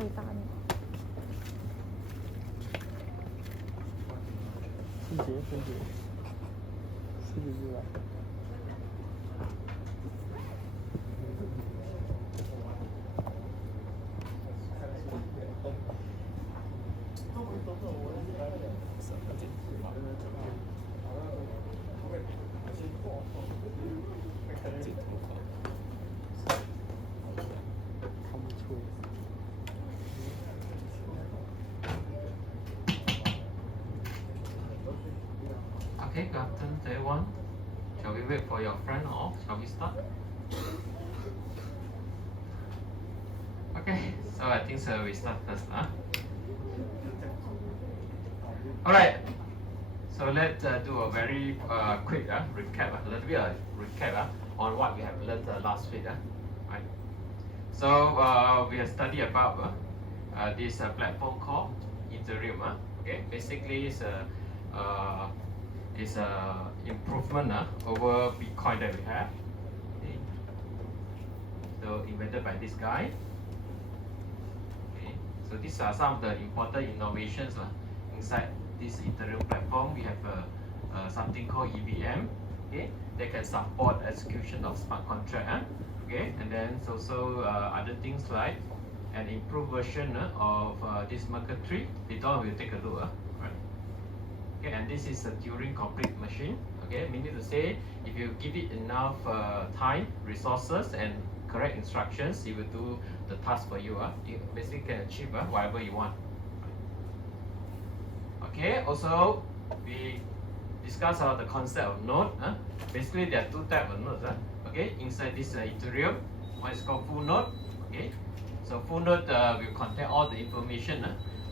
伟大呢。分解出来。看不出。Okay, good afternoon to everyone. Shall we wait for your friend or shall we start? Okay, so I think we start first. Alright, so let's do a very quick recap, a little bit of recap on what we have learned last week. Right? So we have studied about this platform called Ethereum. Okay, basically it's a improvement over Bitcoin that we have. Okay. So invented by this guy. Okay. So these are some of the important innovations inside this Ethereum platform. We have something called EVM. Okay, that can support execution of smart contract. Okay, and then also other things like an improved version of this Merkle tree. Later on we'll take a look. Right. Okay, and this is a Turing complete machine. Okay, meaning to say if you give it enough time, resources, and correct instructions, it will do the task for you. You basically can achieve whatever you want. Okay, also we discuss about the concept of node. Basically, there are two types of nodes. Okay, inside this Ethereum, one is called full node. Okay, so full node will contain all the information.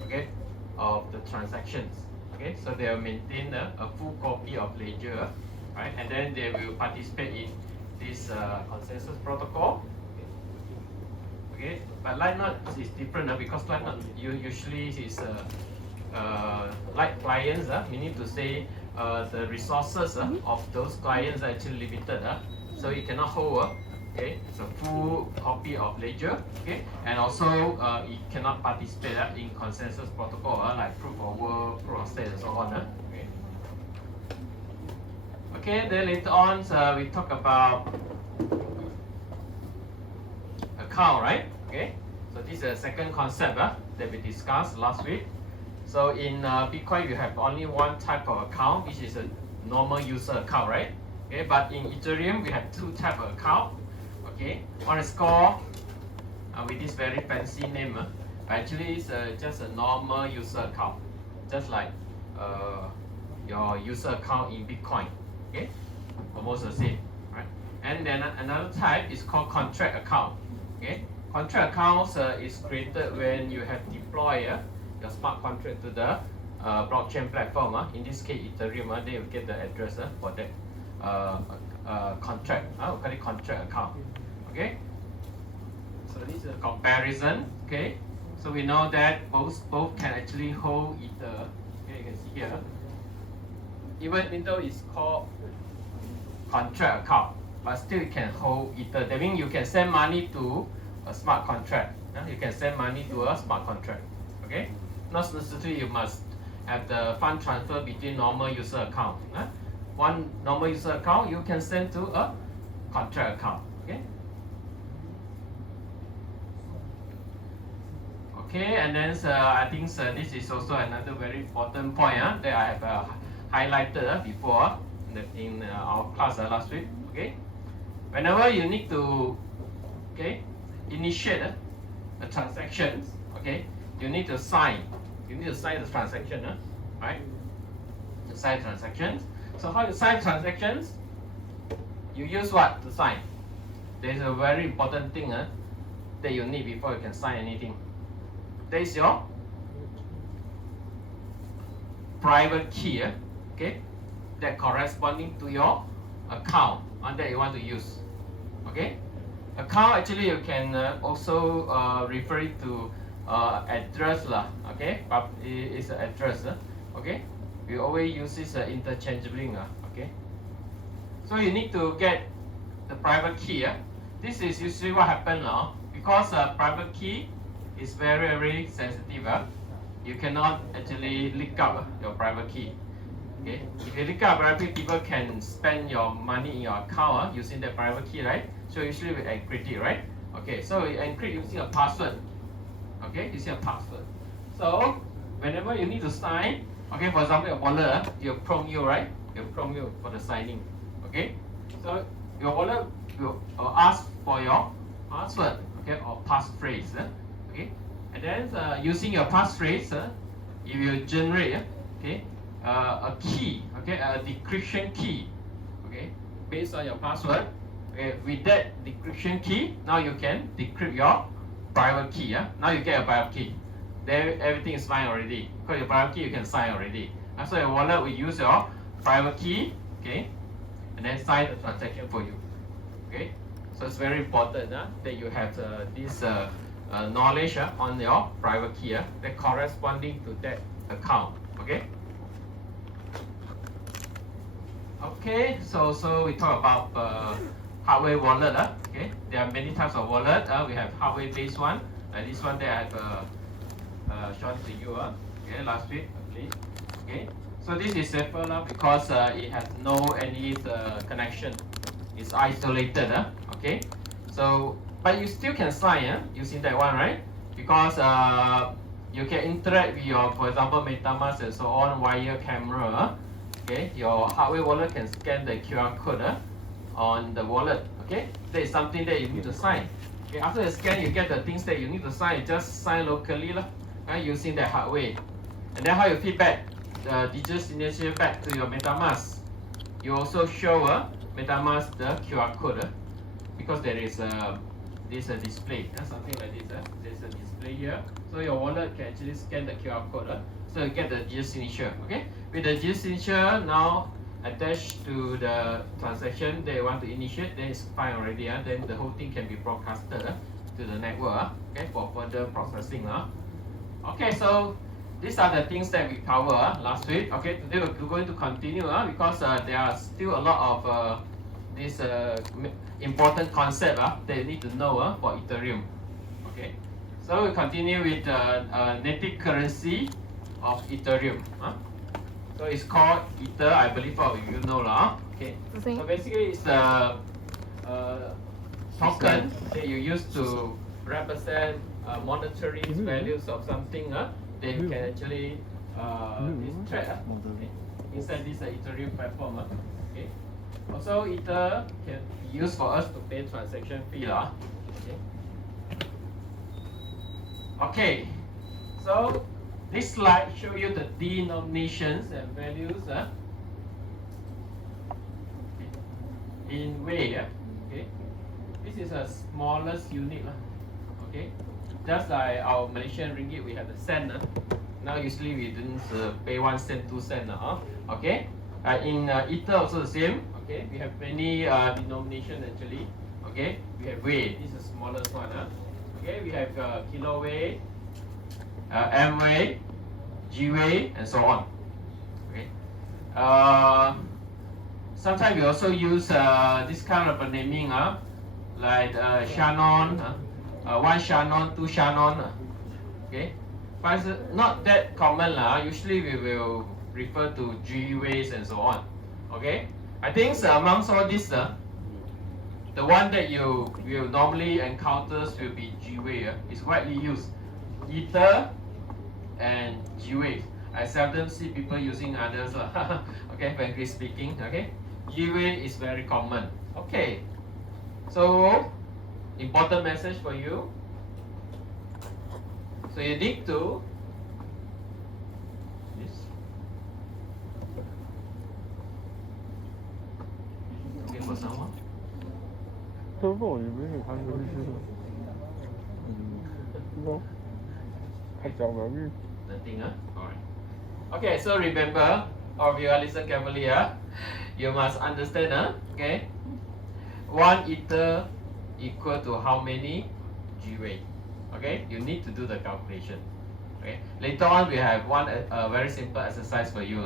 Okay, of the transactions. Okay, so they will maintain a full copy of ledger, right? And then they will participate in this consensus protocol. Okay, but light node is different because light node usually is light clients, meaning to say the resources of those clients are actually limited, so you cannot hold okay, it's a full copy of ledger, okay, and also it cannot participate in consensus protocol like proof of work, proof of stake, and so on. Okay. Okay, then later on we talk about account, right? Okay, so this is the second concept that we discussed last week. So in Bitcoin, you have only one type of account, which is a normal user account, right? Okay, but in Ethereum, we have two type of account. Okay, one is called with this very fancy name. Actually, it's just a normal user account, just like your user account in Bitcoin. Okay, almost the same, right? And then another type is called contract account. Okay, contract accounts is created when you have deployed your smart contract to the blockchain platform. In this case, Ethereum, they will get the address for that contract. We call it contract account. Okay. So this is a comparison. Okay. So we know that both can actually hold Ether. Okay, you can see here. Even though it's called contract account, but still it can hold Ether. That means you can send money to a smart contract. You can send money to a smart contract. Okay. Not necessarily you must have the fund transfer between normal user account. One normal user account you can send to a contract account. Okay. Okay, and then I think this is also another very important point that I have highlighted before in our class last week. Okay, whenever you need to initiate a transaction, okay, you need to sign. You need to sign the transaction, right? To sign transactions. So how you sign transactions? You use what to sign? There's a very important thing that you need before you can sign anything. That is your private key, okay? That corresponding to your account that you want to use, okay? Account actually you can also refer it to address okay? But it's an address, okay? We always use this interchangeably, okay? So you need to get the private key. This is usually what happens because private key is very, very sensitive. You cannot actually leak up your private key. Okay, if you leak up private key, people can spend your money in your account using the private key, right? So usually we encrypt it, right? Okay, so we encrypt using a password. Okay, using a password. So whenever you need to sign, okay, for example, your wallet, you prompt you, right? You prompt you for the signing. Okay, so your wallet will ask for your password, okay, or passphrase. Okay, and then using your passphrase, you will generate, okay, a key, okay, a decryption key, okay, based on your password. Okay, with that decryption key, now you can decrypt your private key. Now you get a private key. There, everything is fine already. Because your private key, you can sign already. So your wallet will use your private key, okay, and then sign the transaction for you. Okay, so it's very important that you have this knowledge on your private key that corresponding to that account. Okay. Okay, so we talk about hardware wallet. Okay, there are many types of wallet. We have hardware based one. This one that I have shown to you. Okay, last week, please. Okay, so this is safer because it has no any connection. It's isolated. Okay, so but you still can sign using that one, right? Because you can interact with your, for example, MetaMask and so on via camera. Okay, your hardware wallet can scan the QR code on the wallet. Okay, that is something that you need to sign. Okay, after the scan, you get the things that you need to sign. Just sign locally using the hardware. And then how you feedback the digital signature back to your MetaMask. You also show MetaMask the QR code because there is this display, something like this. There's a display here, so your wallet can actually scan the QR code. So you get the digital signature. Okay, with the digital signature now attached to the transaction they want to initiate, then it's fine already. Then the whole thing can be broadcasted to the network. Okay, for further processing. Okay, so these are the things that we covered last week. Okay, today we're going to continue because there are still a lot of this important concept that you need to know for Ethereum. Okay, so we continue with native currency of Ethereum. So it's called Ether, I believe all of you know okay. So basically it's a token that you use to represent monetary values of something that you can actually trade inside this Ethereum platform. Okay. Also, Ether can be used for us to pay transaction fee. Okay. So this slide shows you the denominations and values in way. Okay. This is a smallest unit. Okay. Just like our Malaysian ringgit, we have the cent. Now usually we didn't pay 1 cent, 2 cent. Okay. In Ether also the same. Okay. We have many denomination actually. Okay. We have way. This is the smallest one. Okay. We have kilo way, M way, G way, and so on. Okay. Sometimes we also use this kind of naming, like Shannon. 1 Shannon, 2 Shannon. Okay, but it's not that common. Usually we will refer to G ways and so on. Okay, I think amongst all these, the one that you will normally encounter will be G way. It's widely used. Ether and G way. I seldom see people using others. Okay, frankly speaking. Okay, G way is very common. Okay, so important message for you. So you need to okay for someone. 都不，你不是韩国律师吗？不，太早了，你。Nothing, Alright. Okay, so remember, or if you listen carefully, you must understand, okay? 1 Ether equal to how many G-way? Okay, you need to do the calculation. Okay, later on we have one very simple exercise for you.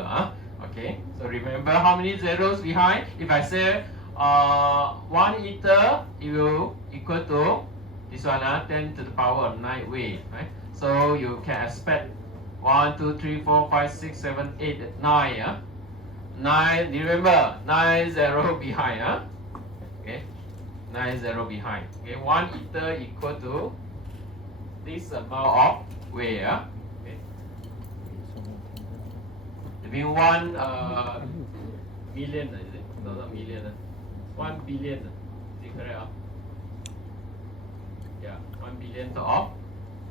Okay, so remember how many zeros behind? If I say 1 Ether, it will equal to This one 10 to the power of 9 weight, right? So you can expect 1, 2, 3, 4, 5, 6, 7, 8, 9. 9, remember 9 0 behind. Okay, 9 0 behind. Okay, 1 liter equal to this amount of weight. Okay, it means 1 million, is it? No, not million. 1 billion. Is it correct? Yeah, 1 billion of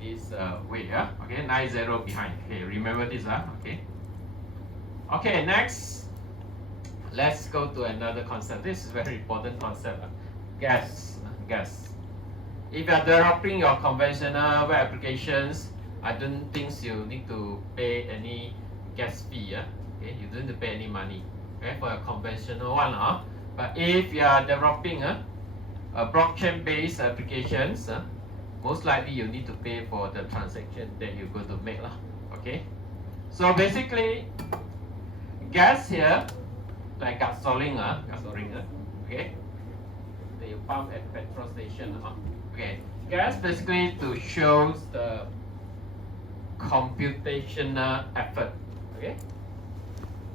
is weight. Okay, 9 0 behind. Okay, remember this. Okay. Okay, next, let's go to another concept. This is very important concept. Gas. If you are developing your conventional web applications, I don't think you need to pay any gas fee. Okay, you don't need to pay any money. Okay, for a conventional one. But if you are developing a blockchain-based applications, most likely you need to pay for the transaction that you're going to make. Okay, so basically, gas here, like gasoline, okay, that you pump at petrol station. Okay, gas basically to show the computational effort. Okay,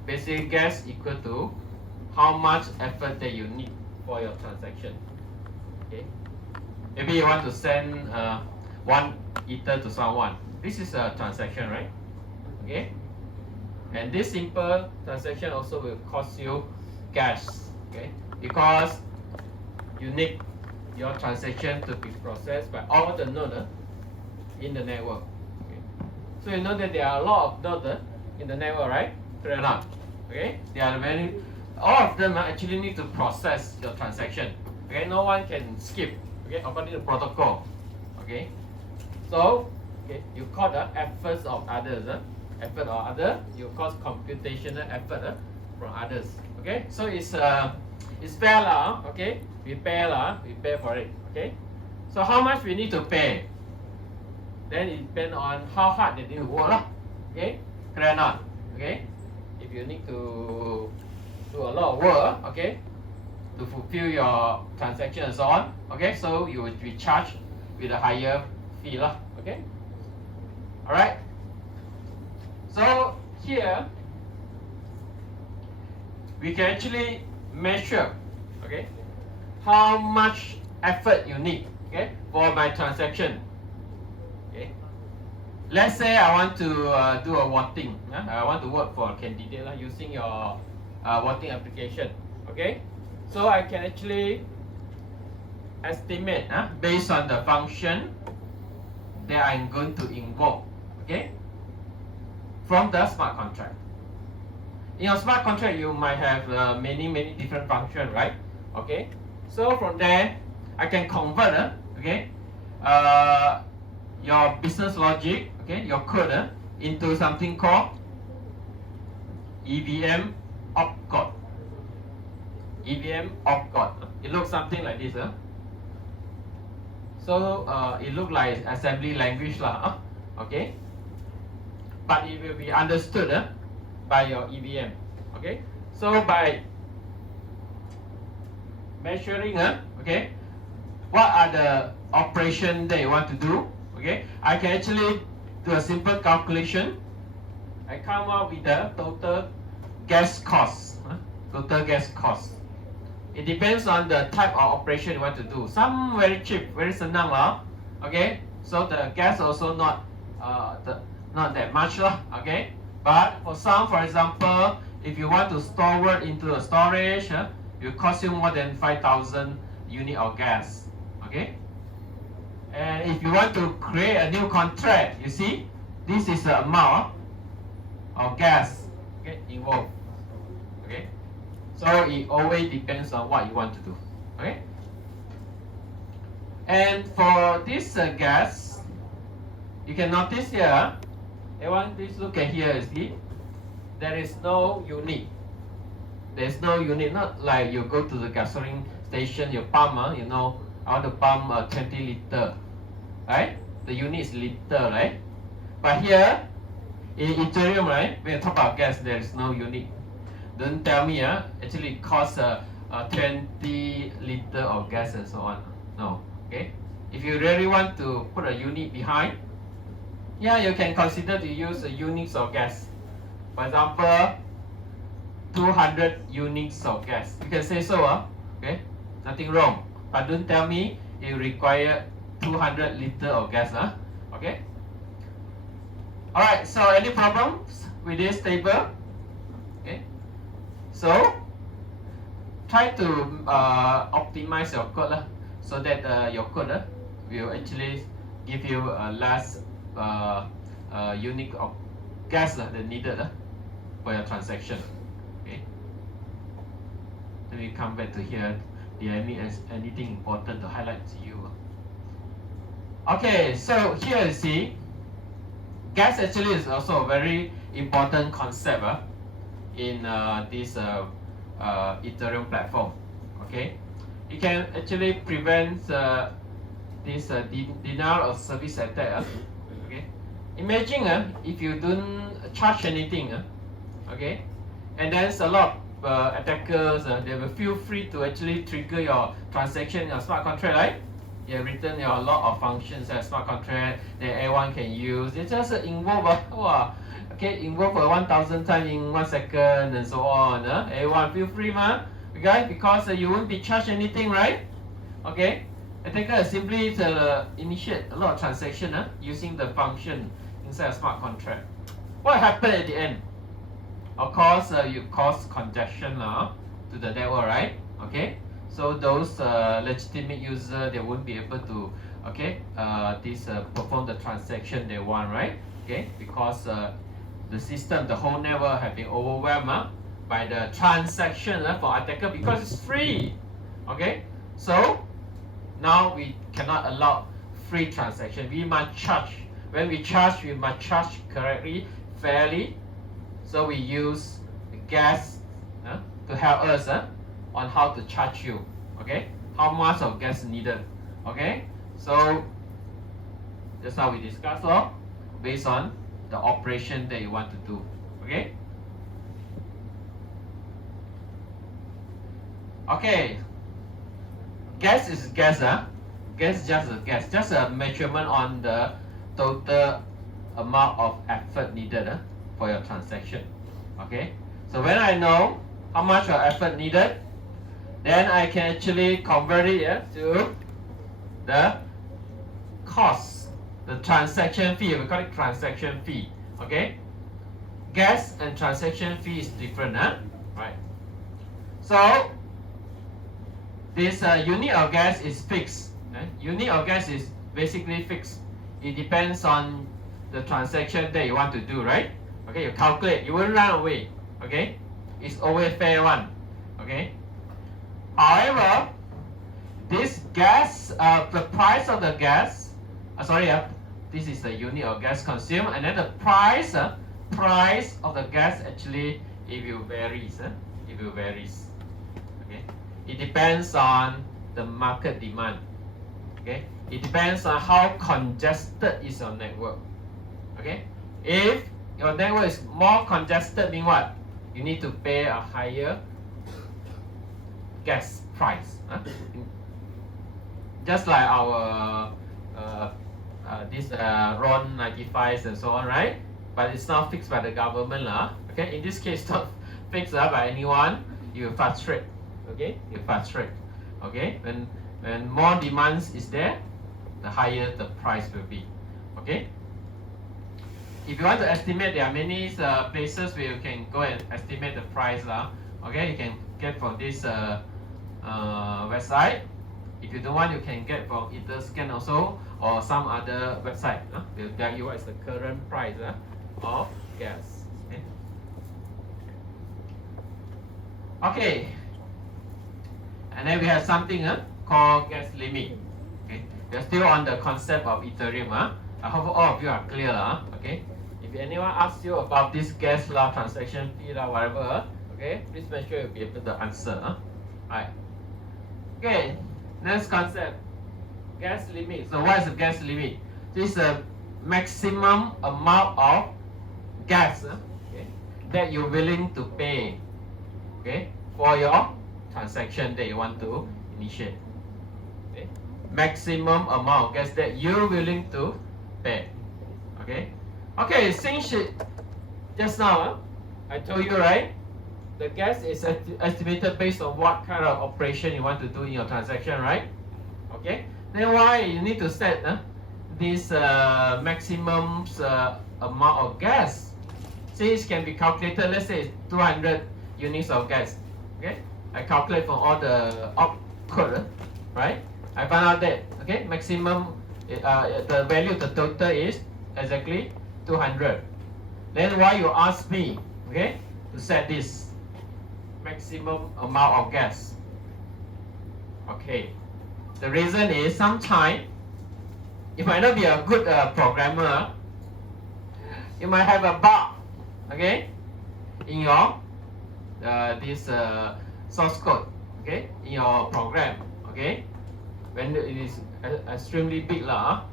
basically gas equal to how much effort that you need for your transaction. Okay, maybe you want to send 1 ether to someone. This is a transaction, right? Okay, and this simple transaction also will cost you gas. Okay, because you need your transaction to be processed by all the nodes in the network. Okay, so you know that there are a lot of nodes in the network, right? Correct or not? Okay, they are all of them actually need to process your transaction. Okay, no one can skip. Okay, according to protocol. Okay, so okay, you call the efforts of others. Effort or other, you cause computational effort from others. Okay, so it's fair lah. Okay, we pay for it. Okay, so how much we need to pay? Then it depends on how hard they need to work lah. Okay, correct or not? Okay, if you need to do a lot of work, okay, to fulfill your transaction and so on, okay, so you will be charged with a higher fee lah. Okay, all right. So here we can actually measure, okay, how much effort you need, okay, for my transaction. Okay, let's say I want to do a voting. I want to vote for a candidate using your voting application. Okay, so I can actually estimate based on the function that I'm going to invoke. Okay, from the smart contract. In your smart contract, you might have many different functions, right? Okay, so from there, I can convert, okay, your business logic, okay, your code into something called EVM opcode. EVM opcode. It looks something like this. So it looks like assembly language lah. Okay. But it will be understood by your EVM. Okay, so by measuring, okay, what are the operations that you want to do? Okay, I can actually do a simple calculation. I come up with the total gas cost. Total gas cost. It depends on the type of operation you want to do. Some very cheap, very senang lah. Okay, so the gas also not that much lah, okay? But for some, for example, if you want to store word into a storage, it will cost you more than 5,000 unit of gas, okay? And if you want to create a new contract, you see, this is the amount of gas, okay, involved, okay? So it always depends on what you want to do, okay? And for this gas, you can notice here, everyone please look at here, see, there is no unit. There's no unit, not like you go to the gasoline station, you pump, you know, I want to pump 20 liter, right? The unit is liter, right? But here, in Ethereum, right, when you talk about gas, there is no unit. Don't tell me, actually it costs 20 liter of gas and so on. No, okay? If you really want to put a unit behind, yeah, you can consider to use a units of gas. For example, 200 units of gas. You can say so, okay? Nothing wrong. But don't tell me you require 200 liter of gas, okay? Alright, so any problems with this table? Okay. So, try to optimize your code so that your code will actually give you less unit of gas that needed for your transaction. Okay. Let me come back to here. Do I need anything important to highlight to you? Okay, so here you see, gas actually is also a very important concept in this Ethereum platform. Okay, it can actually prevent this denial of service attack. Okay, imagine if you don't charge anything, okay, and there's a lot of attackers. They will feel free to actually trigger your transaction in your smart contract, right? You have written a lot of functions as smart contract that everyone can use. It's just involve involve 1,000 times in 1 second and so on. Everyone feel free, okay? Because you won't be charged anything, right? Okay. Attacker simply initiate a lot of transaction using the function inside a smart contract. What happened at the end? Of course, you cause congestion to the network, right? Okay. So those legitimate users, they won't be able to, perform the transaction they want, right? Okay, because the system, the whole network have been overwhelmed by the transaction for attacker because it's free. Okay, so now we cannot allow free transaction. We must charge. When we charge, we must charge correctly, fairly. So we use gas to help us on how to charge you, okay? How much of gas needed, okay? So that's how we discuss based on the operation that you want to do, okay? Okay, gas is gas, gas is just a gas, just a measurement on the total amount of effort needed for your transaction, okay? So when I know how much of effort needed, then I can actually convert it to the cost, the transaction fee. We call it transaction fee. Okay, gas and transaction fee is different, right? So this unit of gas is fixed. Unit of gas is basically fixed. It depends on the transaction that you want to do, right? Okay, you calculate. You won't run away. Okay, it's always fair one. Okay. However, this gas, the price of the gas, this is the unit of gas consumed, and then the price of the gas actually it will varies. Okay, it depends on the market demand. Okay, it depends on how congested is your network. Okay, if your network is more congested, mean what? You need to pay a higher gas price, just like our this RON 95s and so on, right? But it's not fixed by the government, okay? In this case, not fixed by anyone. You frustrate, okay? You frustrate, okay? When more demands is there, the higher the price will be, okay? If you want to estimate, there are many places where you can go and estimate the price, okay? You can get from this website. If you don't want, you can get from Etherscan also or some other website. They'll tell you what is the current price of gas. Okay. And then we have something called gas limit. Okay. We're still on the concept of Ethereum. I hope all of you are clear. Okay. If anyone asks you about this gas transaction fee whatever, okay, please make sure you'll be able to answer. Right. Okay, next concept, gas limit. So what is the gas limit? This is the maximum amount of gas that you're willing to pay, okay, for your transaction that you want to initiate. Okay, maximum amount of gas that you're willing to pay. Okay? Okay, since just now, I told you, right? The gas is estimated based on what kind of operation you want to do in your transaction, right? Okay? Then why you need to set this maximum amount of gas? Since it can be calculated, let's say it's 200 units of gas. Okay? I calculate from all the output, right? I found out that, okay, maximum, the value of the total is exactly 200. Then why you ask me, okay, to set this maximum amount of gas? Okay, the reason is sometimes you might not be a good programmer. You might have a bug, okay, in your this source code, okay, in your program, okay. When it is extremely big lah,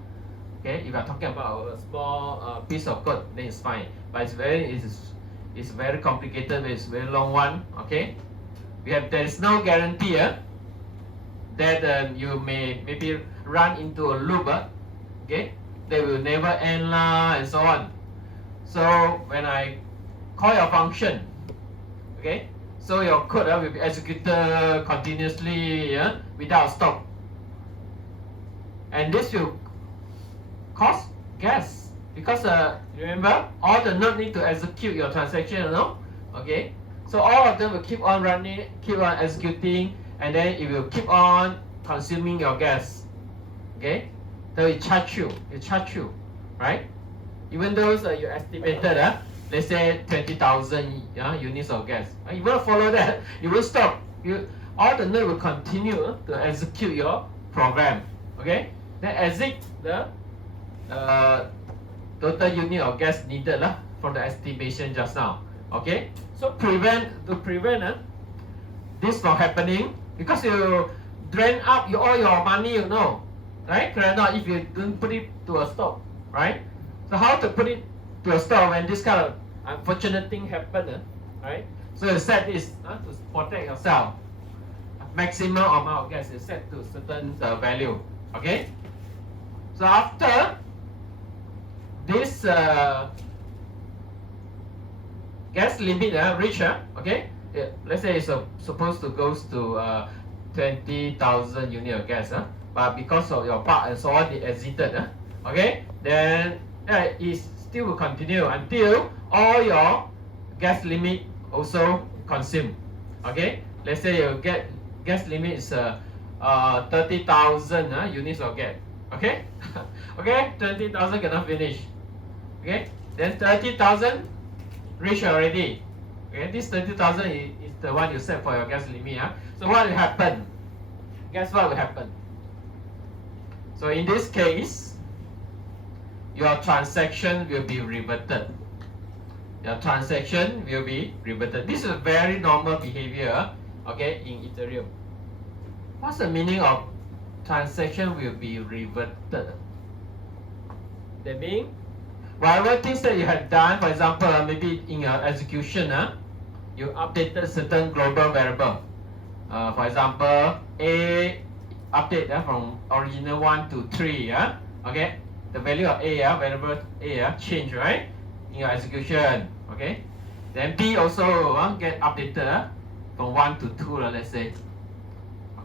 okay. If you are talking about a small piece of code, then it's fine. But it's very complicated. It's very long one, okay. There is no guarantee that you may maybe run into a loop, okay. They will never end lah and so on. So when I call your function, okay, so your code will be executed continuously without stop. And this will cost gas because remember, all the nodes need to execute your transaction, no? Okay, so all of them will keep on running, keep on executing, and then it will keep on consuming your gas. Okay, so it charge you, right? Even though you estimated, let's say 20,000 units of gas, you won't follow that. You will stop. All the nodes will continue to execute your program. Okay, then exit the total unit of gas needed from the estimation just now. Okay, so to prevent this from happening, because you drain up all your money, right? Correct or not? If you don't put it to a stop, right? So how to put it to a stop when this kind of unfortunate thing happen, right? So you set this to protect yourself. Maximum amount of gas is set to certain value. Okay. So after this gas limit reach, okay, let's say it's supposed to goes to 20,000 unit of gas, but because of your bug and so on, it exited, okay, then it still will continue until all your gas limit also consumed. Okay, let's say you get gas limit is 30,000 units of gas. Okay, okay, 20,000 cannot finish. Okay, then 30,000 reach already. Okay, this 30,000 is the one you set for your gas limit. So what will happen? Guess what will happen? So in this case, your transaction will be reverted. Your transaction will be reverted. This is a very normal behavior, okay, in Ethereum. What's the meaning of transaction will be reverted? That means whatever things that you have done, for example, maybe in your execution, you updated certain global variable. For example, A update from original 1 to 3. Okay, the value of A, variable A, change, right, in your execution. Okay, then B also get updated from 1 to 2, let's say.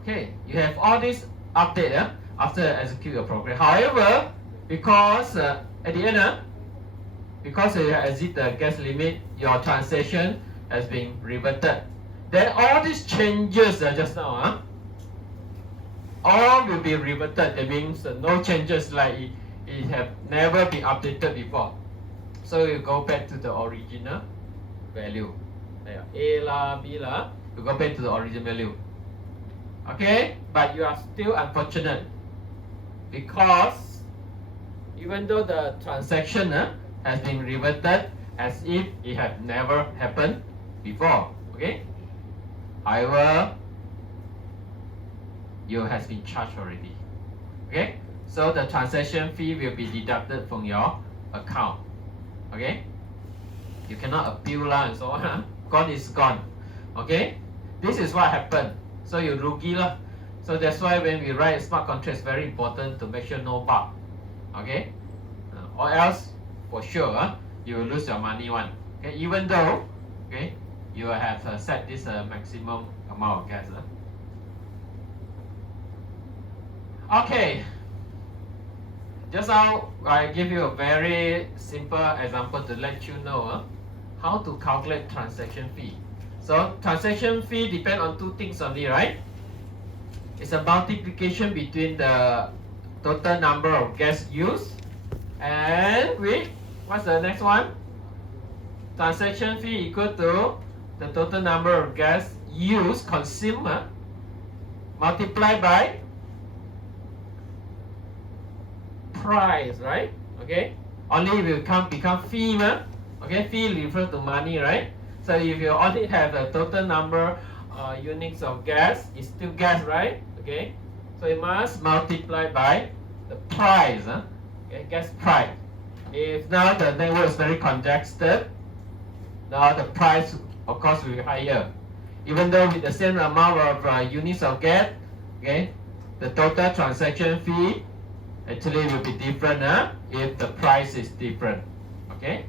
Okay, you have all this update after execute your program. However, because at the end, because you exit the gas limit, your transaction has been reverted. Then all these changes just now, all will be reverted. That means no changes, like it have never been updated before. So you go back to the original value. A la, B la, you go back to the original value. Okay, but you are still unfortunate because even though the transaction has been reverted as if it had never happened before. Okay, however, you has been charged already. Okay, so the transaction fee will be deducted from your account. Okay, you cannot appeal and so on. Gone is gone. Okay, this is what happened. So you rugi lah. So that's why when we write smart contract, it's very important to make sure no bug. Okay? Or else, for sure, you will lose your money one. Okay? Even though, okay, you have set this maximum amount of gas. Okay. Just now, I give you a very simple example to let you know how to calculate transaction fee. So transaction fee depends on two things only, right? It's a multiplication between the total number of gas used and with, what's the next one? Transaction fee equal to the total number of gas used, consumed, multiplied by price, right? Okay, only will become fee, okay? Fee refers to money, right? So if you only have the total number units of gas, it's still gas, right? Okay, so it must multiply by the price, okay? Gas price. If now the network is very congested, now the price of course will be higher. Even though with the same amount of units of gas, okay, the total transaction fee actually will be different if the price is different. Okay,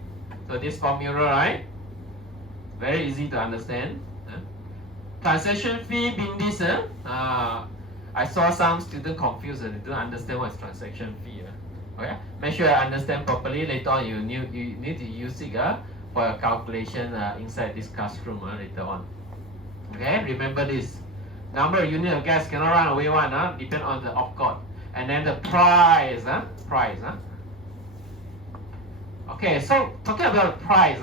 so this formula, right, very easy to understand. Transaction fee being this, I saw some students confused and they don't understand what's transaction fee. Okay, make sure I understand properly. Later on, you need to use it for a calculation inside this classroom later on. Okay, remember this. Number of unit of gas cannot run away one, depend on the opcode. And then the price, Okay, so talking about the price,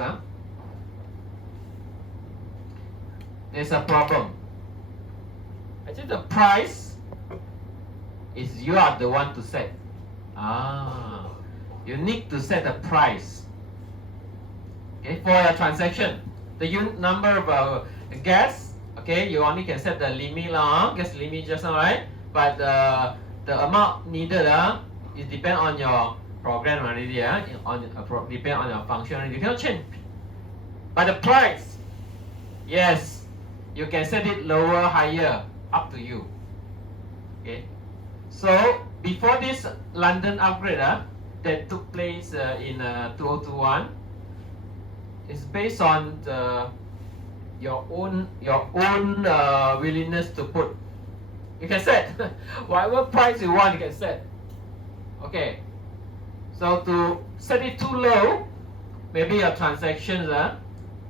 there's a problem. Actually, the price is you are the one to set. You need to set the price. Okay, for a transaction, the unit number of gas. Okay, you only can set the limit gas limit just now, right? But the amount needed it depend on your program already, depend on your function already. You cannot change. But the price, yes, you can set it lower, higher, up to you. Okay. So before this London upgrade that took place in 2021, it's based on your own willingness to put. You can set whatever price you want. You can set. Okay. So to set it too low, maybe your transactions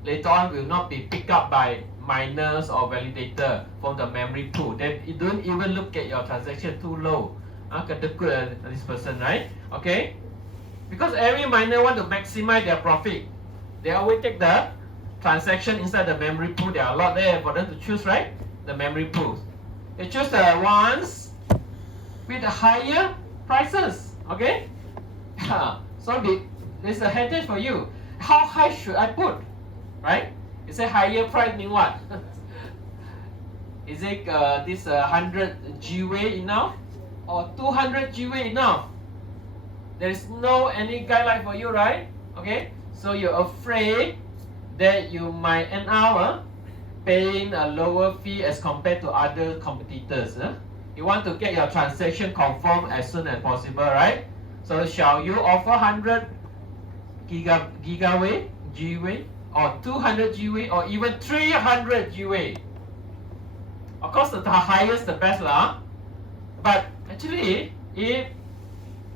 later on will not be picked up by miners or validator from the memory pool. Then you don't even look at your transaction too low. This person, right? Okay. Because every miner want to maximize their profit, they always take the transaction inside the memory pool. There are a lot there for them to choose, right? The memory pools. They choose the ones with the higher prices. Okay? So there's a headache for you. How high should I put? Right? Is a higher price mean what? Is it this 100 GWh enough? Or 200 GWh enough? There is no any guideline for you, right? Okay? So you're afraid that you might end up paying a lower fee as compared to other competitors. You want to get your transaction confirmed as soon as possible, right? So shall you offer 100 GWh or 200 GWh or even 300 GWh? Of course, the highest the best lah. But actually, if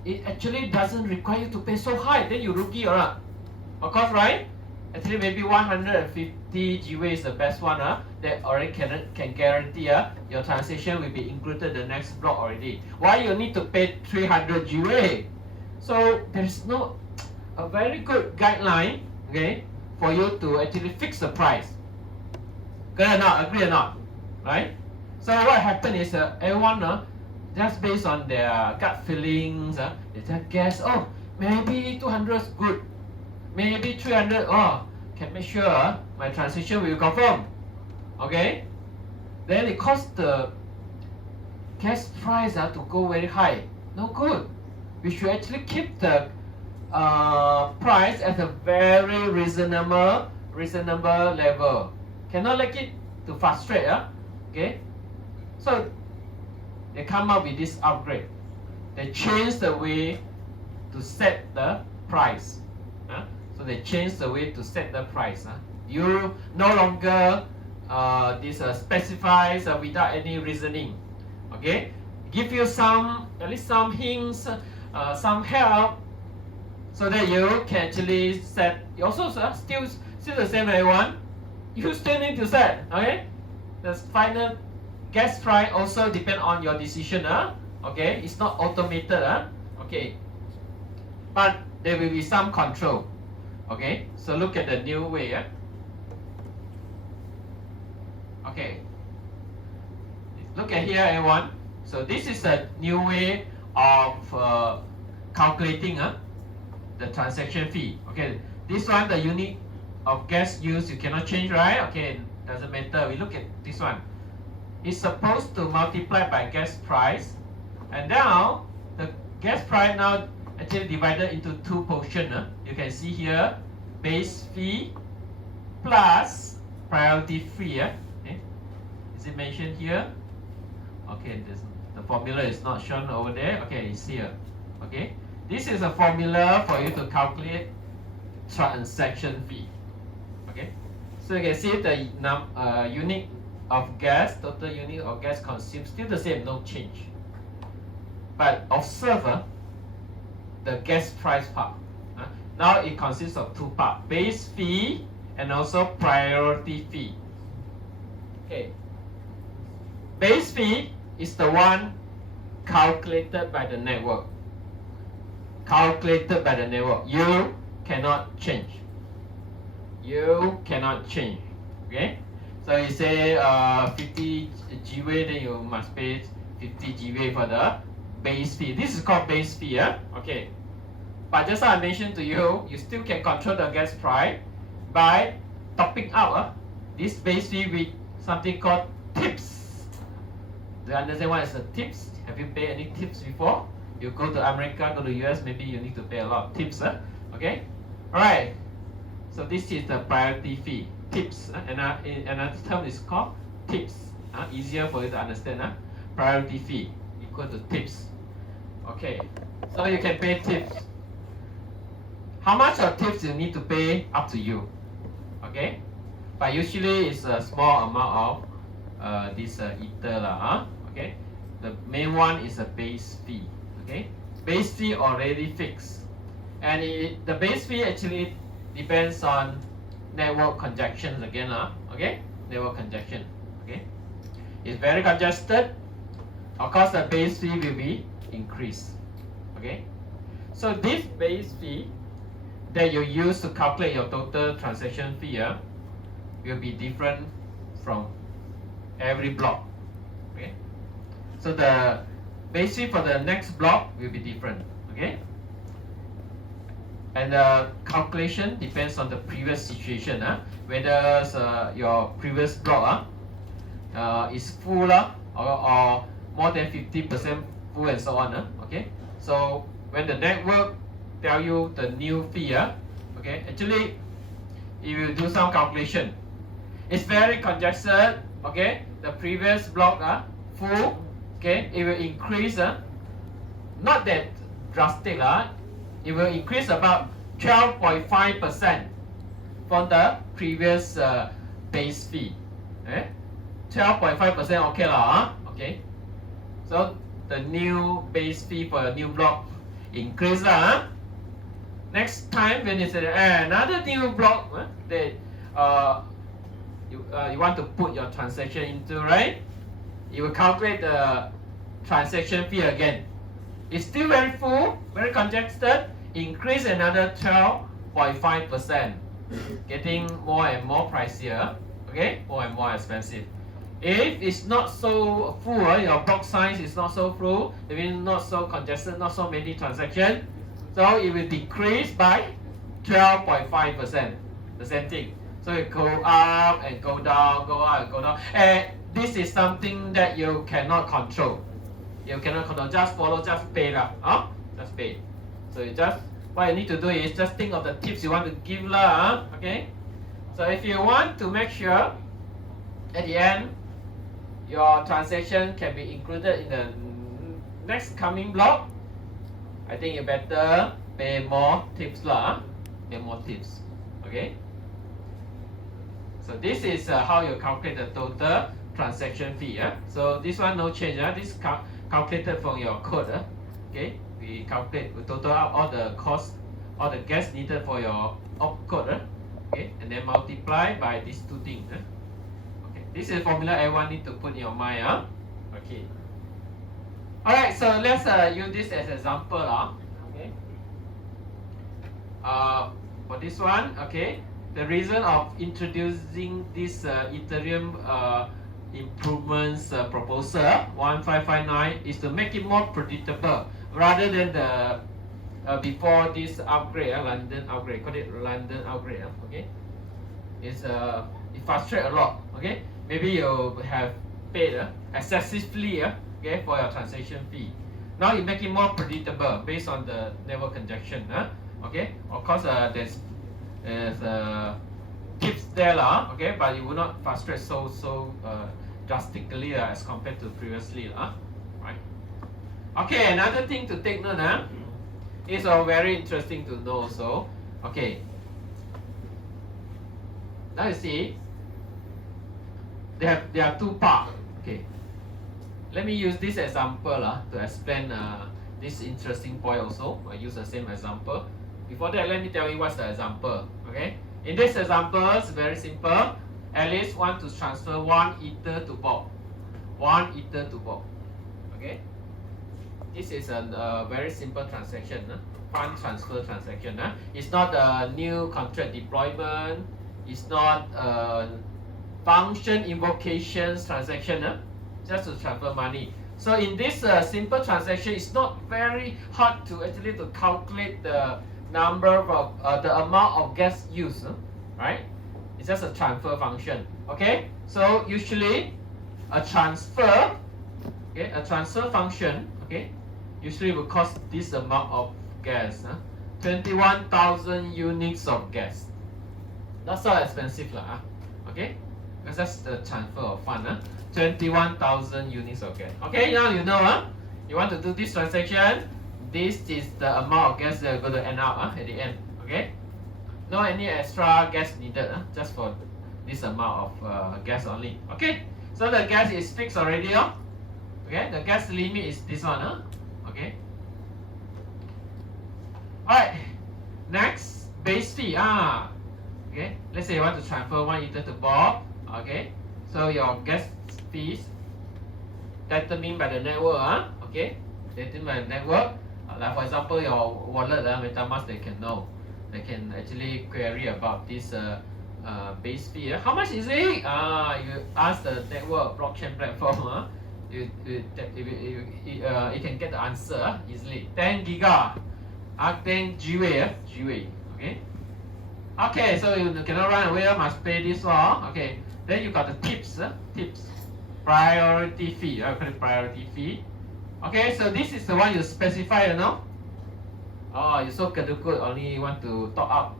it actually doesn't require you to pay so high, then you rookie or not? Of course, right? Actually, maybe 150 GWh is the best one that already can guarantee your transaction will be included the next block already. Why you need to pay 300 GWh? So there's no a very good guideline, okay, for you to actually fix the price. Good or not? Agree or not? Right? So what happened is everyone just based on their gut feelings, they just guess, oh, maybe 200 is good. Maybe 300, can make sure my transaction will confirm. Okay? Then it costs the gas price to go very high. No good. We should actually keep the price at a very reasonable level. Cannot let it to frustrate. Okay? So they come up with this upgrade. They change the way to set the price. So they change the way to set the price. You no longer this specifies without any reasoning. Okay, give you some at least some hints, some help, so that you can actually set. Also, still the same everyone. You still need to set. Okay, the final gas price also depend on your decision. Okay, it's not automated. Okay, but there will be some control. Okay, so look at the new way. Okay, look at here, everyone. So this is a new way of calculating the transaction fee. Okay, this one, the unit of gas used, you cannot change, right? Okay, doesn't matter. We look at this one. It's supposed to multiply by gas price, and now the gas price now actually divided into two portions. You can see here, base fee plus priority fee. Okay. Is it mentioned here? Okay, the formula is not shown over there. Okay, it's here. Okay, this is a formula for you to calculate transaction fee. Okay, so you can see the unit of gas, total unit of gas consumed, still the same, no change. But observe the gas price part. Now it consists of two parts: base fee and also priority fee. Okay, base fee is the one calculated by the network. Calculated by the network. You cannot change. You cannot change. Okay? So you say 50 GWh, then you must pay 50 GWh for the base fee. This is called base fee. Okay. But just like I mentioned to you, you still can control the gas price by topping up this base fee with something called tips. Do you understand what is a tips? Have you paid any tips before? You go to America, go to US, maybe you need to pay a lot of tips. Okay? Alright. So this is the priority fee. Tips. Another term is called tips. Easier for you to understand. Priority fee equal to tips. Okay. So you can pay tips. How much of tips you need to pay, up to you. Okay? But usually it's a small amount of this ether. Okay? The main one is a base fee. Okay? Base fee already fixed. And the base fee actually depends on network congestion again. Okay? Network congestion. Okay? It's very congested. Of course, the base fee will be increased. Okay? So this base fee that you use to calculate your total transaction fee will be different from every block. Okay? So the base fee for the next block will be different. Okay? And the calculation depends on the previous situation. Whether your previous block is full or more than 50% full and so on. Okay? So when the network tell you the new fee, okay, actually it will do some calculation. It's very congested. Okay, the previous block full. Okay, it will increase. Not that drastic. It will increase about 12.5% from the previous base fee. 12.5% okay okay. So the new base fee for the new block increase Next time when it's another new block that you want to put your transaction into, right? You will calculate the transaction fee again. It's still very full, very congested. Increase another 12.5%, getting more and more pricier. Okay, more and more expensive. If it's not so full, your block size is not so full, I mean not so congested, not so many transactions, so it will decrease by 12.5%. The same thing. So it go up and go down, go up and go down. And this is something that you cannot control. You cannot control. Just follow, just pay just pay. So you just what you need to do is just think of the tips you want to give okay. So if you want to make sure at the end your transaction can be included in the next coming block, I think you better pay more tips lah. Pay more tips. Okay. So this is how you calculate the total transaction fee. So this one no change. This calculated from your code. Okay. We calculate, we total out all the cost, all the gas needed for your opcode. Okay. And then multiply by these two things. Okay. This is a formula everyone need to put in your mind. Okay. Alright, so let's use this as example. Okay. For this one, okay, the reason of introducing this Ethereum improvements proposal 1559 is to make it more predictable rather than the before this upgrade, London upgrade, call it London upgrade. Okay, it's it frustrates a lot. Okay, maybe you have paid excessively okay, for your transaction fee. Now you make it more predictable based on the network congestion. Okay, of course there's tips there okay, but it will not frustrate so drastically as compared to previously right. Okay, another thing to take note is very interesting to know. So okay, now you see there are two parts. Okay, let me use this example to explain this interesting point also. I use the same example. Before that, let me tell you what's the example. Okay, in this example, it's very simple. Alice wants to transfer 1 Ether to Bob. 1 Ether to Bob. Okay, this is a very simple transaction. Fund transfer transaction. It's not a new contract deployment. It's not a function invocations transaction. Just to transfer money. So in this simple transaction, it's not very hard to actually to calculate the number of the amount of gas used, right? It's just a transfer function. Okay, so usually a transfer, okay, a transfer function, okay, usually will cost this amount of gas, 21,000 units of gas. Not so expensive lah, okay, because that's the transfer of fund, 21,000 units of gas. Okay, now you know, you want to do this transaction. This is the amount of gas that are going to end up at the end. Okay, no any extra gas needed, just for this amount of gas only. Okay, so the gas is fixed already. Okay, the gas limit is this one. Okay. Alright, next base fee. Okay, let's say you want to transfer 1 Ether to Bob. Okay, so your gas fees determined by the network. Okay, determined by the network. Like for example, your wallet, MetaMask, they can know. They can actually query about this base fee. How much is it? You ask the network blockchain platform. You can get the answer easily. 10 giga, 10 GWay, GWay. Okay. Okay, so you cannot run away. Must pay this one. Okay. Then you got the tips. Tips, priority fee. I call it priority fee. Okay, so this is the one you specify, Oh, you're so good, only want to top up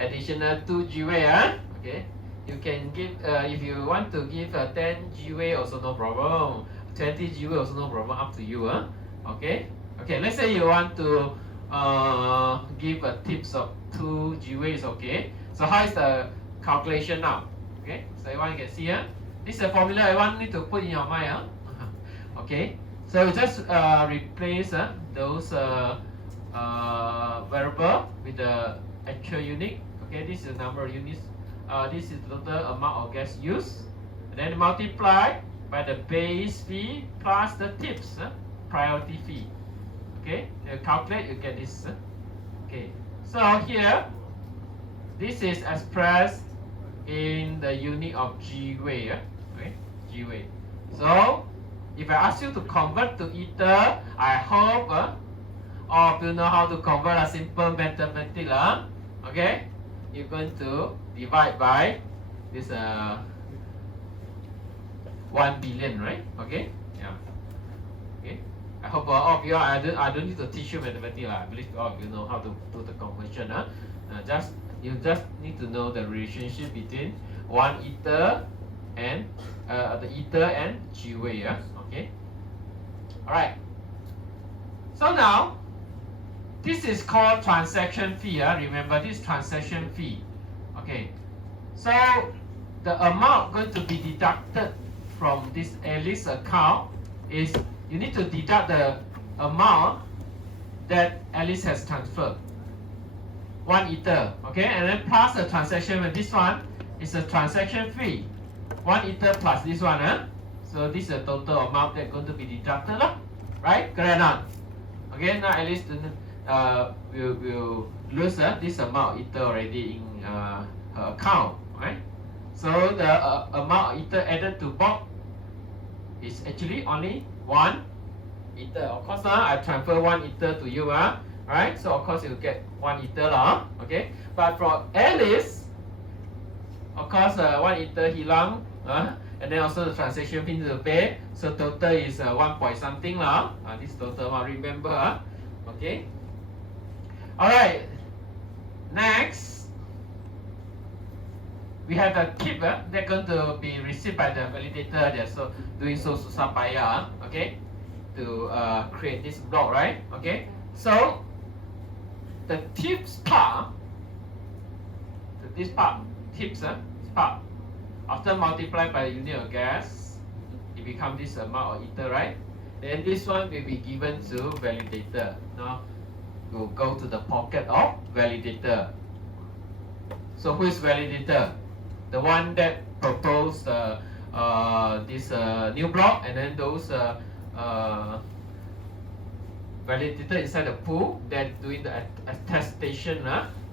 additional 2 GWay, Okay, you can give, if you want to give 10 GWay also no problem, 20 GWay also no problem, up to you, Okay, okay, let's say you want to give a tips of 2 GWay is okay. So how is the calculation now? Okay, so everyone can see, this is a formula everyone need to put in your mind, Okay. So we just replace those variable with the actual unit. Okay, this is the number of units. This is the total amount of gas used. And then multiply by the base fee plus the tips, priority fee. Okay, you calculate, you get this. Okay, so here, this is expressed in the unit of GWay. Okay, GWay. So if I ask you to convert to Ether, I hope all of you know how to convert a simple mathematics. Okay, you're going to divide by this 1 billion, right? Okay, yeah. Okay, I hope all of you, I don't need to teach you mathematics. I believe all of you know how to do the conversion. You just need to know the relationship between 1 Ether and the Ether and G-Way. Yeah? Okay. All right. So now, this is called transaction fee. Remember this transaction fee. Okay. So the amount going to be deducted from this Alice account is you need to deduct the amount that Alice has transferred. 1 Ether. Okay, and then plus the transaction. This one is a transaction fee. 1 Ether plus this one. So this is the total amount that's going to be deducted. Right? Correct or not? Okay, now Alice will lose this amount Ether already in her account. Right? So the amount Ether added to Bob is actually only 1 Ether. Of course, I transfer 1 Ether to you. Right? So of course you get 1 Ether. Okay? But for Alice, of course 1 Ether hilang. And then also the transaction fee to pay. So total is 1 point something. This total amount, remember. Okay? Alright. Next, we have the tip. They're going to be received by the validator. They're so doing so susah payah. Okay? To create this block, right? Okay? So the tips part, this part, tips, this part, after multiplied by the unit of gas, it becomes this amount of Ether, right? Then this one will be given to validator. Now we'll go to the pocket of validator. So who is validator? The one that proposed this new block, and then those validator inside the pool that doing the attestation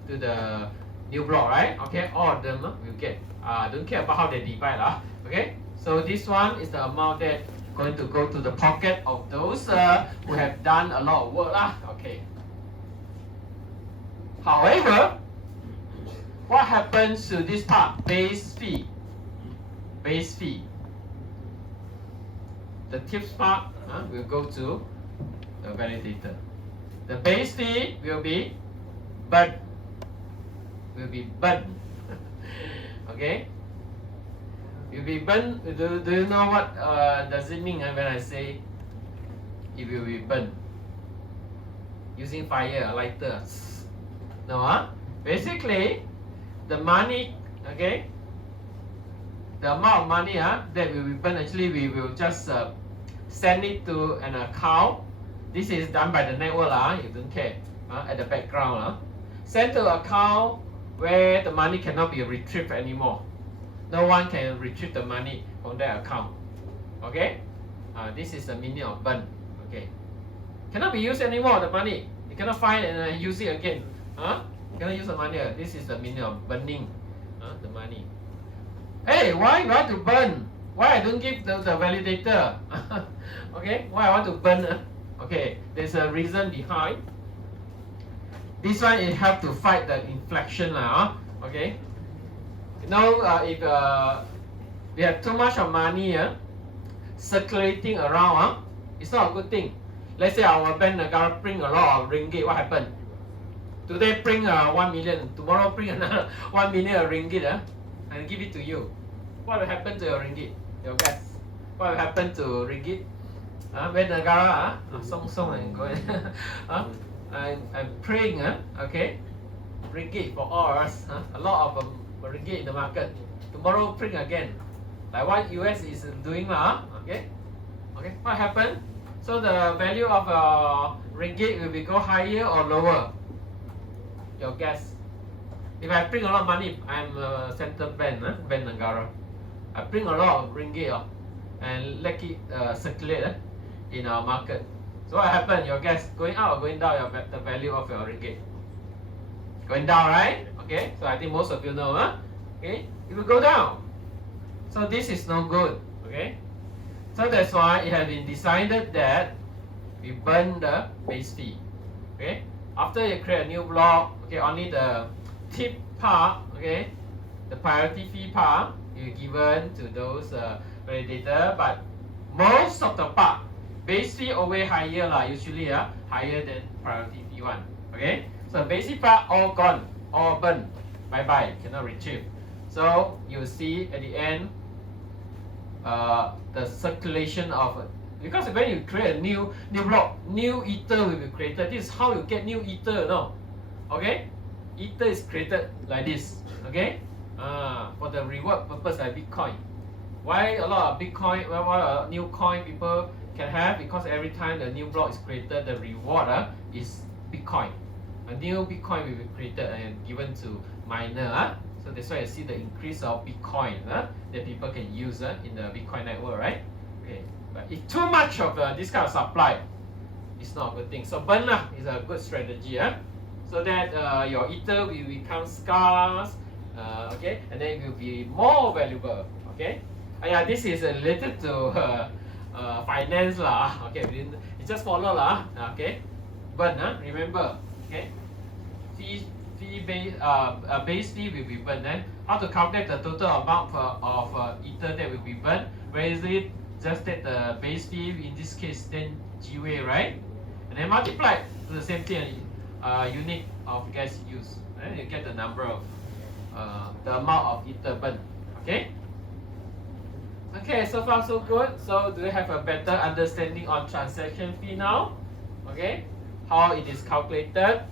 to the new block, right? Okay, all of them will get. Don't care about how they divide. Okay, so this one is the amount that going to go to the pocket of those who have done a lot of work. Okay. However, what happens to this part? Base fee. Base fee. The tips part will go to the validator. The base fee will be burdened. Okay? Will be burnt. Do you know what does it mean when I say it will be burnt? Using fire, a lighter. No, basically, the money, okay, the amount of money that will be burnt, actually we will just send it to an account. This is done by the network, you don't care, at the background. Send to an account where the money cannot be retrieved anymore. No one can retrieve the money from that account. Okay? This is the meaning of burn. Okay? Cannot be used anymore, the money. You cannot find and use it again. You cannot use the money. This is the meaning of burning the money. Hey, why you want to burn? Why I don't give the validator? Okay? Why I want to burn? Okay, there's a reason behind. This one it help to fight the inflation. Okay? You know, if we have too much of money circulating around, it's not a good thing. Let's say our bank account bring a lot of ringgit, what happened? Today bring 1 million, tomorrow bring another 1 million ringgit and give it to you. What will happen to your ringgit? Your guess. What will happen to ringgit? Bank negara, song and go. I'm praying, okay, ringgit for all of us. A lot of ringgit in the market. Tomorrow print again, like what US is doing, okay. Okay, what happened? So the value of ringgit will be go higher or lower? Your guess. If I print a lot of money, I'm a central bank, Bank Negara. I print a lot of ringgit and let it circulate in our market. So what happened? Your guess, going up or going down? The value of your ringgit going down, right? Okay, so I think most of you know, okay, it will go down. So this is no good. Okay, so that's why it has been decided that we burn the base fee. Okay, after you create a new block, okay, only the tip part, okay, the priority fee part you given to those validator, but most of the part, base fee always higher usually higher than priority fee one. Okay, so basic part all gone, all burned, bye bye, cannot retrieve. So you see at the end, the circulation of because when you create a new block, new ether will be created. This is how you get new ether, no? Okay, ether is created like this. Okay, for the reward purpose like Bitcoin. Why a lot of Bitcoin? Why a new coin people can have? Because every time the new block is created, the reward is Bitcoin. A new Bitcoin will be created and given to miner. So that's why you see the increase of Bitcoin that people can use in the Bitcoin network, right? Okay, but if too much of this kind of supply, it's not a good thing. So burn is a good strategy, so that your ether will become scarce, okay, and then it will be more valuable, okay. Yeah, this is related to finance lah. Okay, you just follow lah. Okay, burn remember. Okay, base fee will be burned. Then how to calculate the total amount of ether that will be burned? Where is it? Just take the base fee, in this case 10 GWh, right? And then multiply to the same thing, unit of gas used. Then you get the number of the amount of ether burned. Okay. Okay, so far so good. So do you have a better understanding on transaction fee now? Okay, how it is calculated?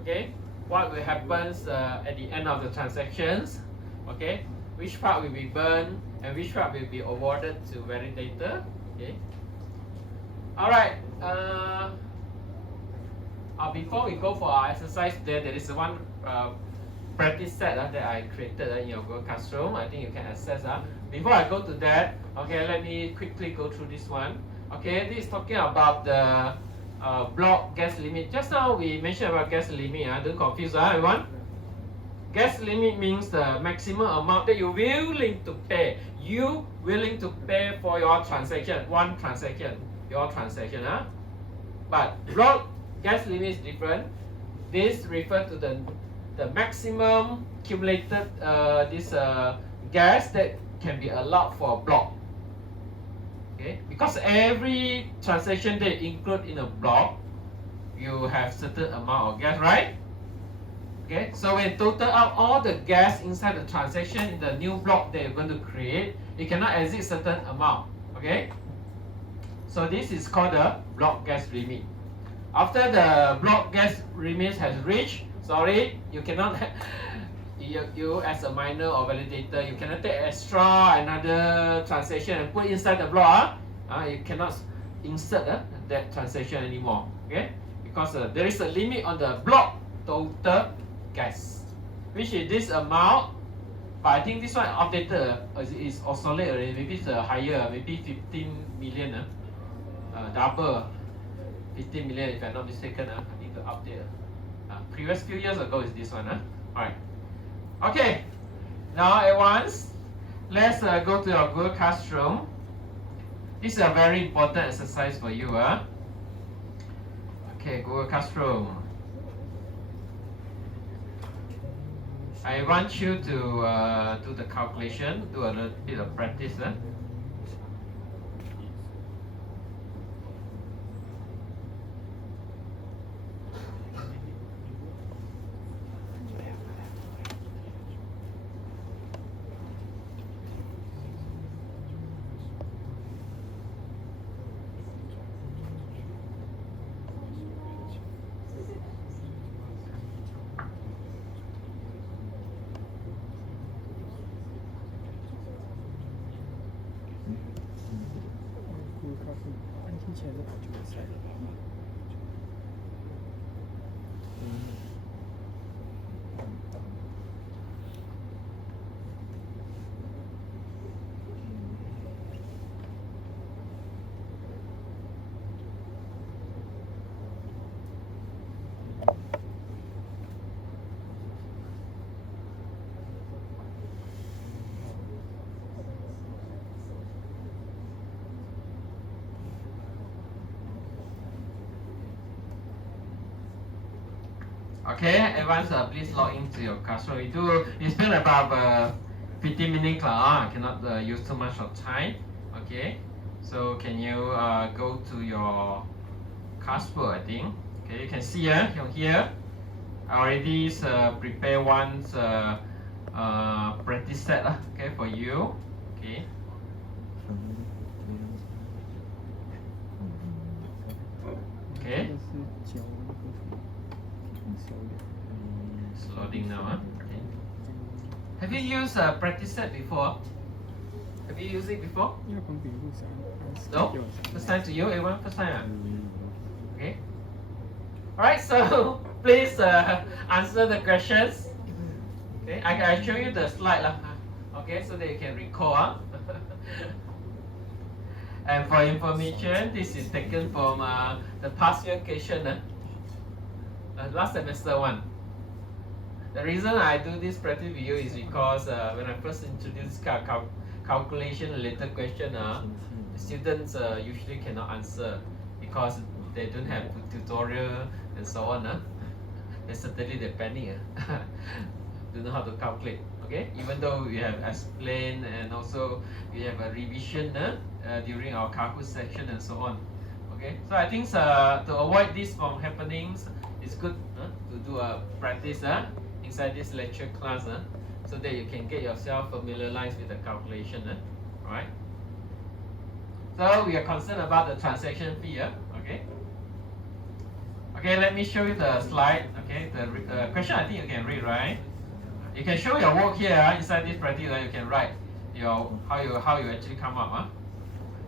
Okay, what will happen at the end of the transactions? Okay, which part will be burned and which part will be awarded to validator? Okay. All right. Before we go for our exercise today, there is one practice set that I created in your Google Classroom. I think you can access. Before I go to that, okay, let me quickly go through this one. Okay, this is talking about the block gas limit. Just now we mentioned about gas limit. Don't confuse everyone. Gas limit means the maximum amount that you're willing to pay. You willing to pay for your transaction, one transaction, your transaction. But block gas limit is different. This refers to the maximum accumulated gas that can be allowed for a block. Okay, because every transaction that include in a block, you have certain amount of gas, right? Okay, so when total out all the gas inside the transaction in the new block that you're going to create, it cannot exceed certain amount. Okay, so this is called the block gas limit. After the block gas limit has reached, sorry, you cannot. You as a miner or validator, you cannot take extra another transaction and put inside the block. You cannot insert that transaction anymore. Okay, because there is a limit on the block total gas, which is this amount. But I think this one updated is obsolete already. Maybe it's higher, maybe 15 million. Double 15 million if I'm not mistaken. I need to update. Previous few years ago is this one. Alright. Okay, now at once, let's go to your Google Classroom. This is a very important exercise for you. Okay, Google Classroom. I want you to do the calculation, do a little bit of practice. Okay, everyone, please log into your classroom. You spend about 15 minutes. Cannot use too much of time. Okay, so can you go to your classroom? I think. Okay, you can see from here. I already prepare one practice set. Okay, for you. Okay. Okay. 这个是教那个很小的。 It's loading now. Okay. Have you used practice set before? Have you used it before? 要旁边路上， No? First time to you, everyone? First time? Okay. Alright, so please answer the questions. Okay, I show you the slide lah. Okay, so that you can recall. And for information, this is taken from the past year question, last semester one. The reason I do this practice video is because when I first introduce this kind of calculation related question, students usually cannot answer because they don't have tutorial and so on. And certainly they panic. Don't know how to calculate. Okay, even though we have explained and also we have a revision during our Kahoot section and so on. Okay, so I think to avoid this from happening, it's good to do a practice inside this lecture class so that you can get yourself familiarized with the calculation. Alright. So we are concerned about the transaction fee. Okay. Okay, let me show you the slide. Okay, the question I think you can read, right? You can show your work here inside this practice. You can write your how you actually come up.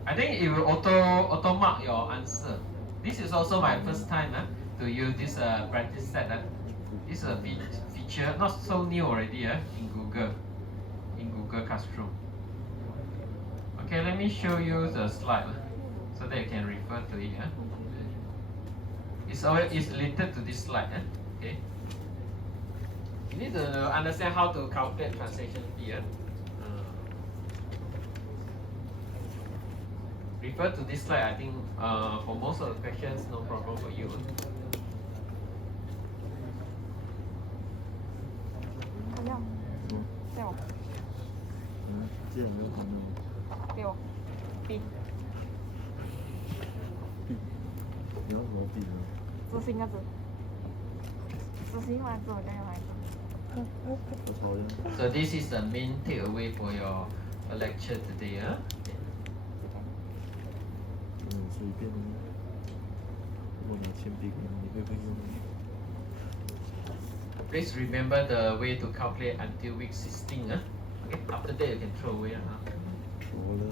I think it will auto mark your answer. This is also my first time to use this practice set. This is a feature not so new already in Google Classroom. Okay, let me show you the slide so that you can refer to it. It's related to this slide. Okay. You need to understand how to calculate transaction fee. Refer to this slide. I think for most of the questions, no problem for you. 好像对我这样有可能。对我笔你要什么笔呢？执行个字，执行完之后再用来字。我讨厌。 So this is the main takeaway for your lecture today. 随便。如果拿铅笔，你会不会用？ Please remember the way to calculate until week 16. Okay, after that you can throw away. 我了。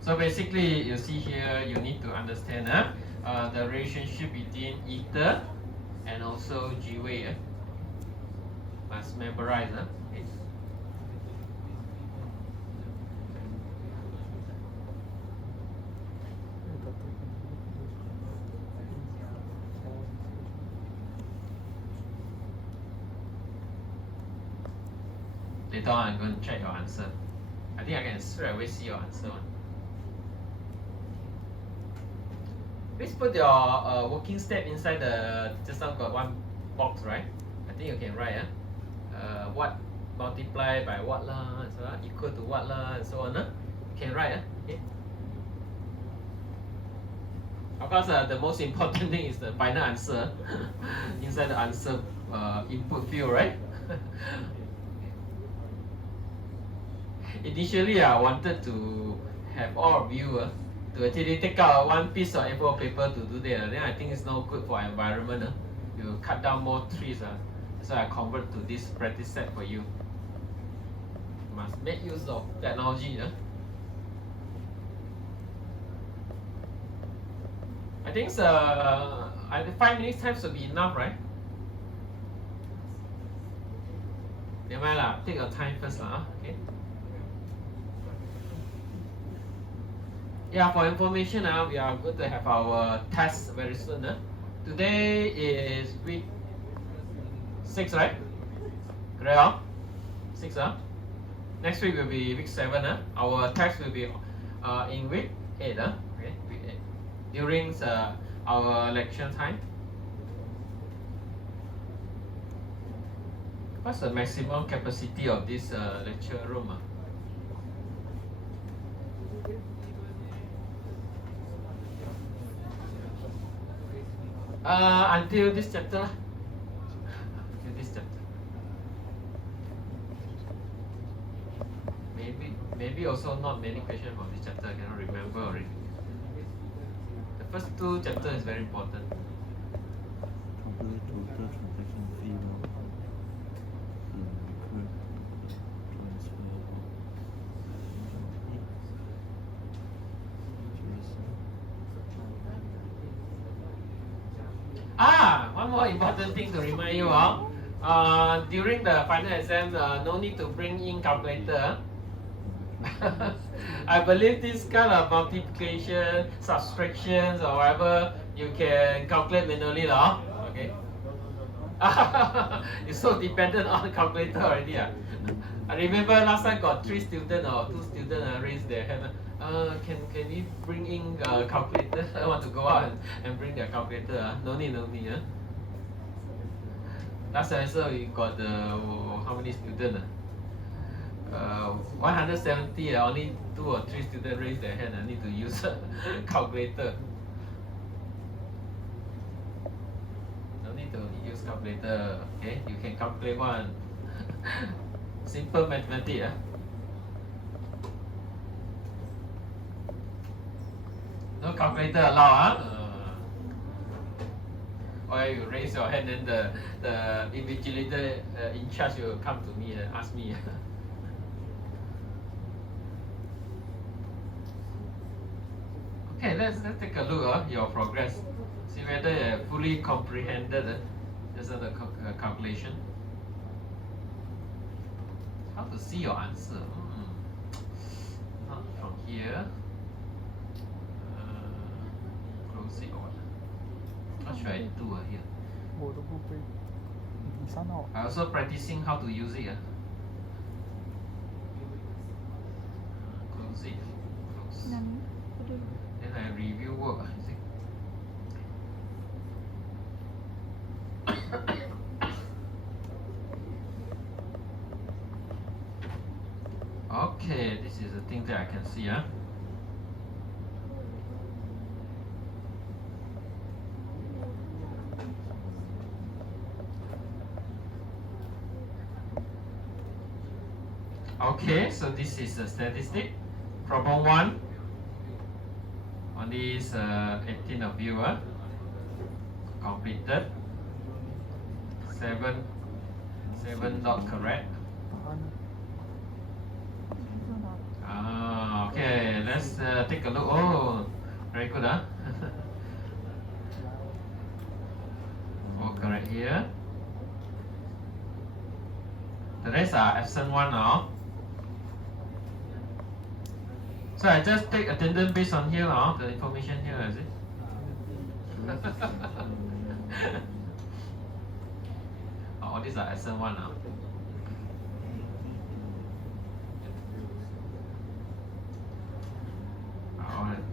So basically, you see here, you need to understand the relationship between ether and also G way. Must memorize. Okay. Later on, I'm going to check your answer. I think I can straight away see your answer. Please put your working step inside the, just now got one box, right? I think you can write what multiply by what lah, so, equal to what lah, and so on. You can write. Okay. Of course, the most important thing is the final answer inside the answer input field, right? Initially, I wanted to have all of you to actually take out one piece of A4 paper to do that. Then I think it's not good for environment. You cut down more trees. So I convert to this practice set for you. Must make use of technology. I think 5 minutes time should be enough, right? Never mind lah. Take your time first lah. Okay. Yeah, for information, we are going to have our test very soon. Today is week 6, right? Correct? 6. Next week will be week 7. Our test will be in week 8. Okay, week 8. During our lecture time. What's the maximum capacity of this lecture room? Until this chapter. maybe also not many questions from this chapter. I cannot remember already. The first two chapters is very important. Calculate total transaction fee now. Include transfer of One more important thing to remind you of. During the final exam, no need to bring in calculator. I believe this kind of multiplication, subtractions, or whatever, you can calculate manually, lah. Okay. You're so dependent on calculator already. I remember last time got 3 students or 2 students raised their hand. Can we bring in calculator? I want to go out and bring their calculator. No need. Last semester we got how many students? 170. Only 2 or 3 students raised their hand. I need to use a calculator. No need to use calculator. Okay, you can calculate one. Simple mathematics. No calculator allowed. Or you raise your hand, then the invigilator in charge will come to me and ask me. Okay, let's take a look at your progress. See whether you have fully comprehended this the calculation. How to see your answer? Not from here. Close it or what should I do here? 我都不背。第三号。 I also practicing how to use it. Close it. Close. Then I review work. Okay, this is the thing that I can see. Okay, so this is a statistic. Problem 1. On this 18 of you completed. 7 dot correct. 答案呢？ Okay, let's take a look. Oh, very good, huh? Oh, correct here. The rest are absent one now. So I just take attendance based on here, the information here, is it? All these are absent one now.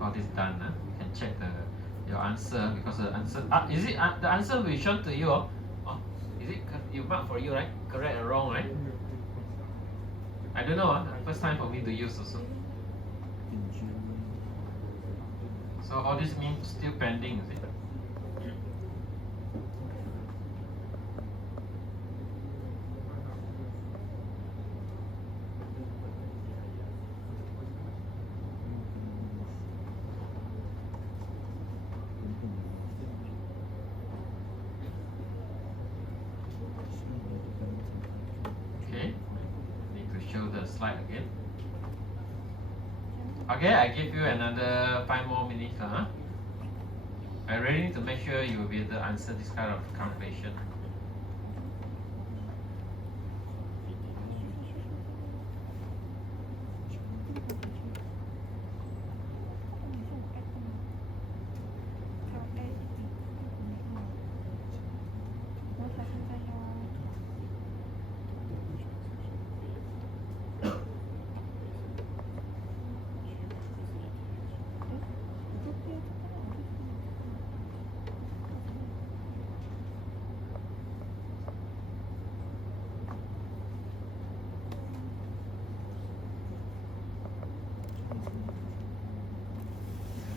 All this done. You can check your answer because the answer. Is it the answer we shown to you? Is it you mark for you, right? Correct or wrong, right? I don't know. First time for me to use also. So all this means still pending, is it? Slide again. Okay, I give you another 5 more minutes. I really need to make sure you will be able to answer this kind of calculation.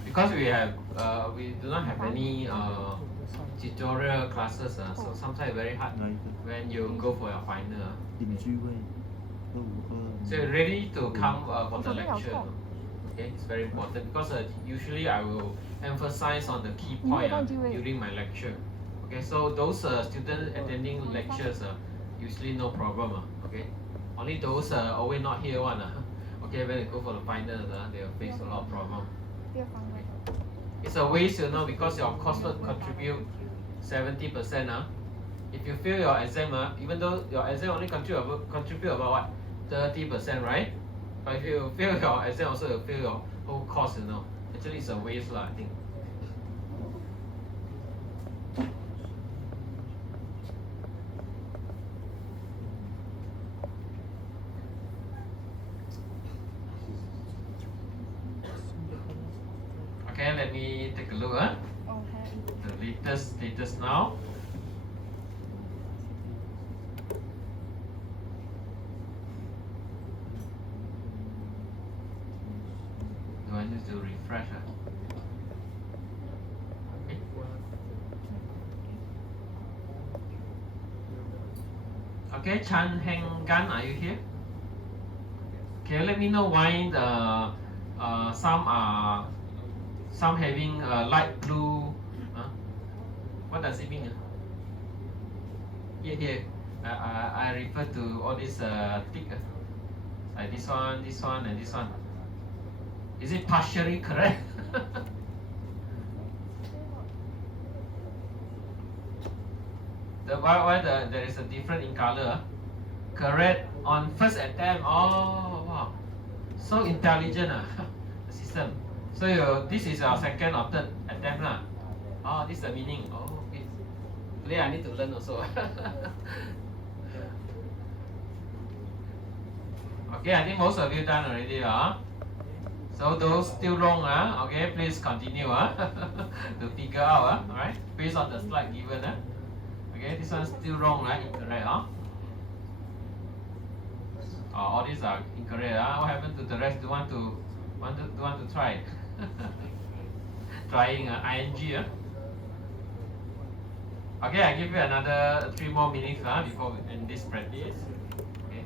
Because we do not have any tutorial classes, so sometimes very hard when you go for your final. 點珠威 So you're ready to come for the 手都咬 lecture. 痛。 Okay, it's very important because usually I will emphasize on the key 你会 point 忘记喂 during my lecture. Okay, so those students attending lectures usually no problem. Okay, only those always not here one. Okay, when they go for the finals, they will face a lot of problem. 第二方位。 It's a waste, you know, because your coursework contribute 70%. If you fail your exam, even though your exam only contribute about what 30%, right? But if you fail your exam, also you fail your whole course, you know. Actually, it's a waste, I think. Okay, let me take a look. 哦，还有一 The latest now. Do I need to refresh? Okay, Chan Heng Gan, are you here? Can you let me know why the some having light blue? What does it mean? Here. I refer to all this tick. Like this one, and this one. Is it partially correct? Why there is a different in color? Correct on first attempt. Oh wow, so intelligent the system. So this is your second or third attempt lah. Oh, this is the meaning. Oh, okay. Today I need to learn also. Okay, I think most of you done already So those still wrong okay, please continue to figure out alright, based on the slide given Okay, this one's still wrong, right? Incorrect all these are incorrect What happened to the rest? Do want to try? Trying ing Okay, I give you another 3 more minutes before we end this practice. Okay.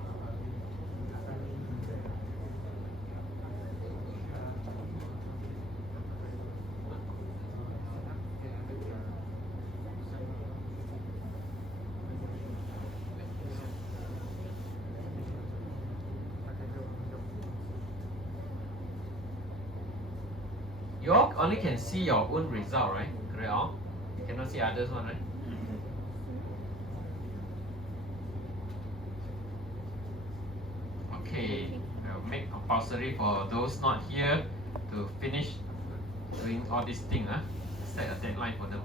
You all only can see your own result, right? Correct? You cannot see others one, right? Okay, I'll make compulsory for those not here to finish doing all these things. Set a deadline for them.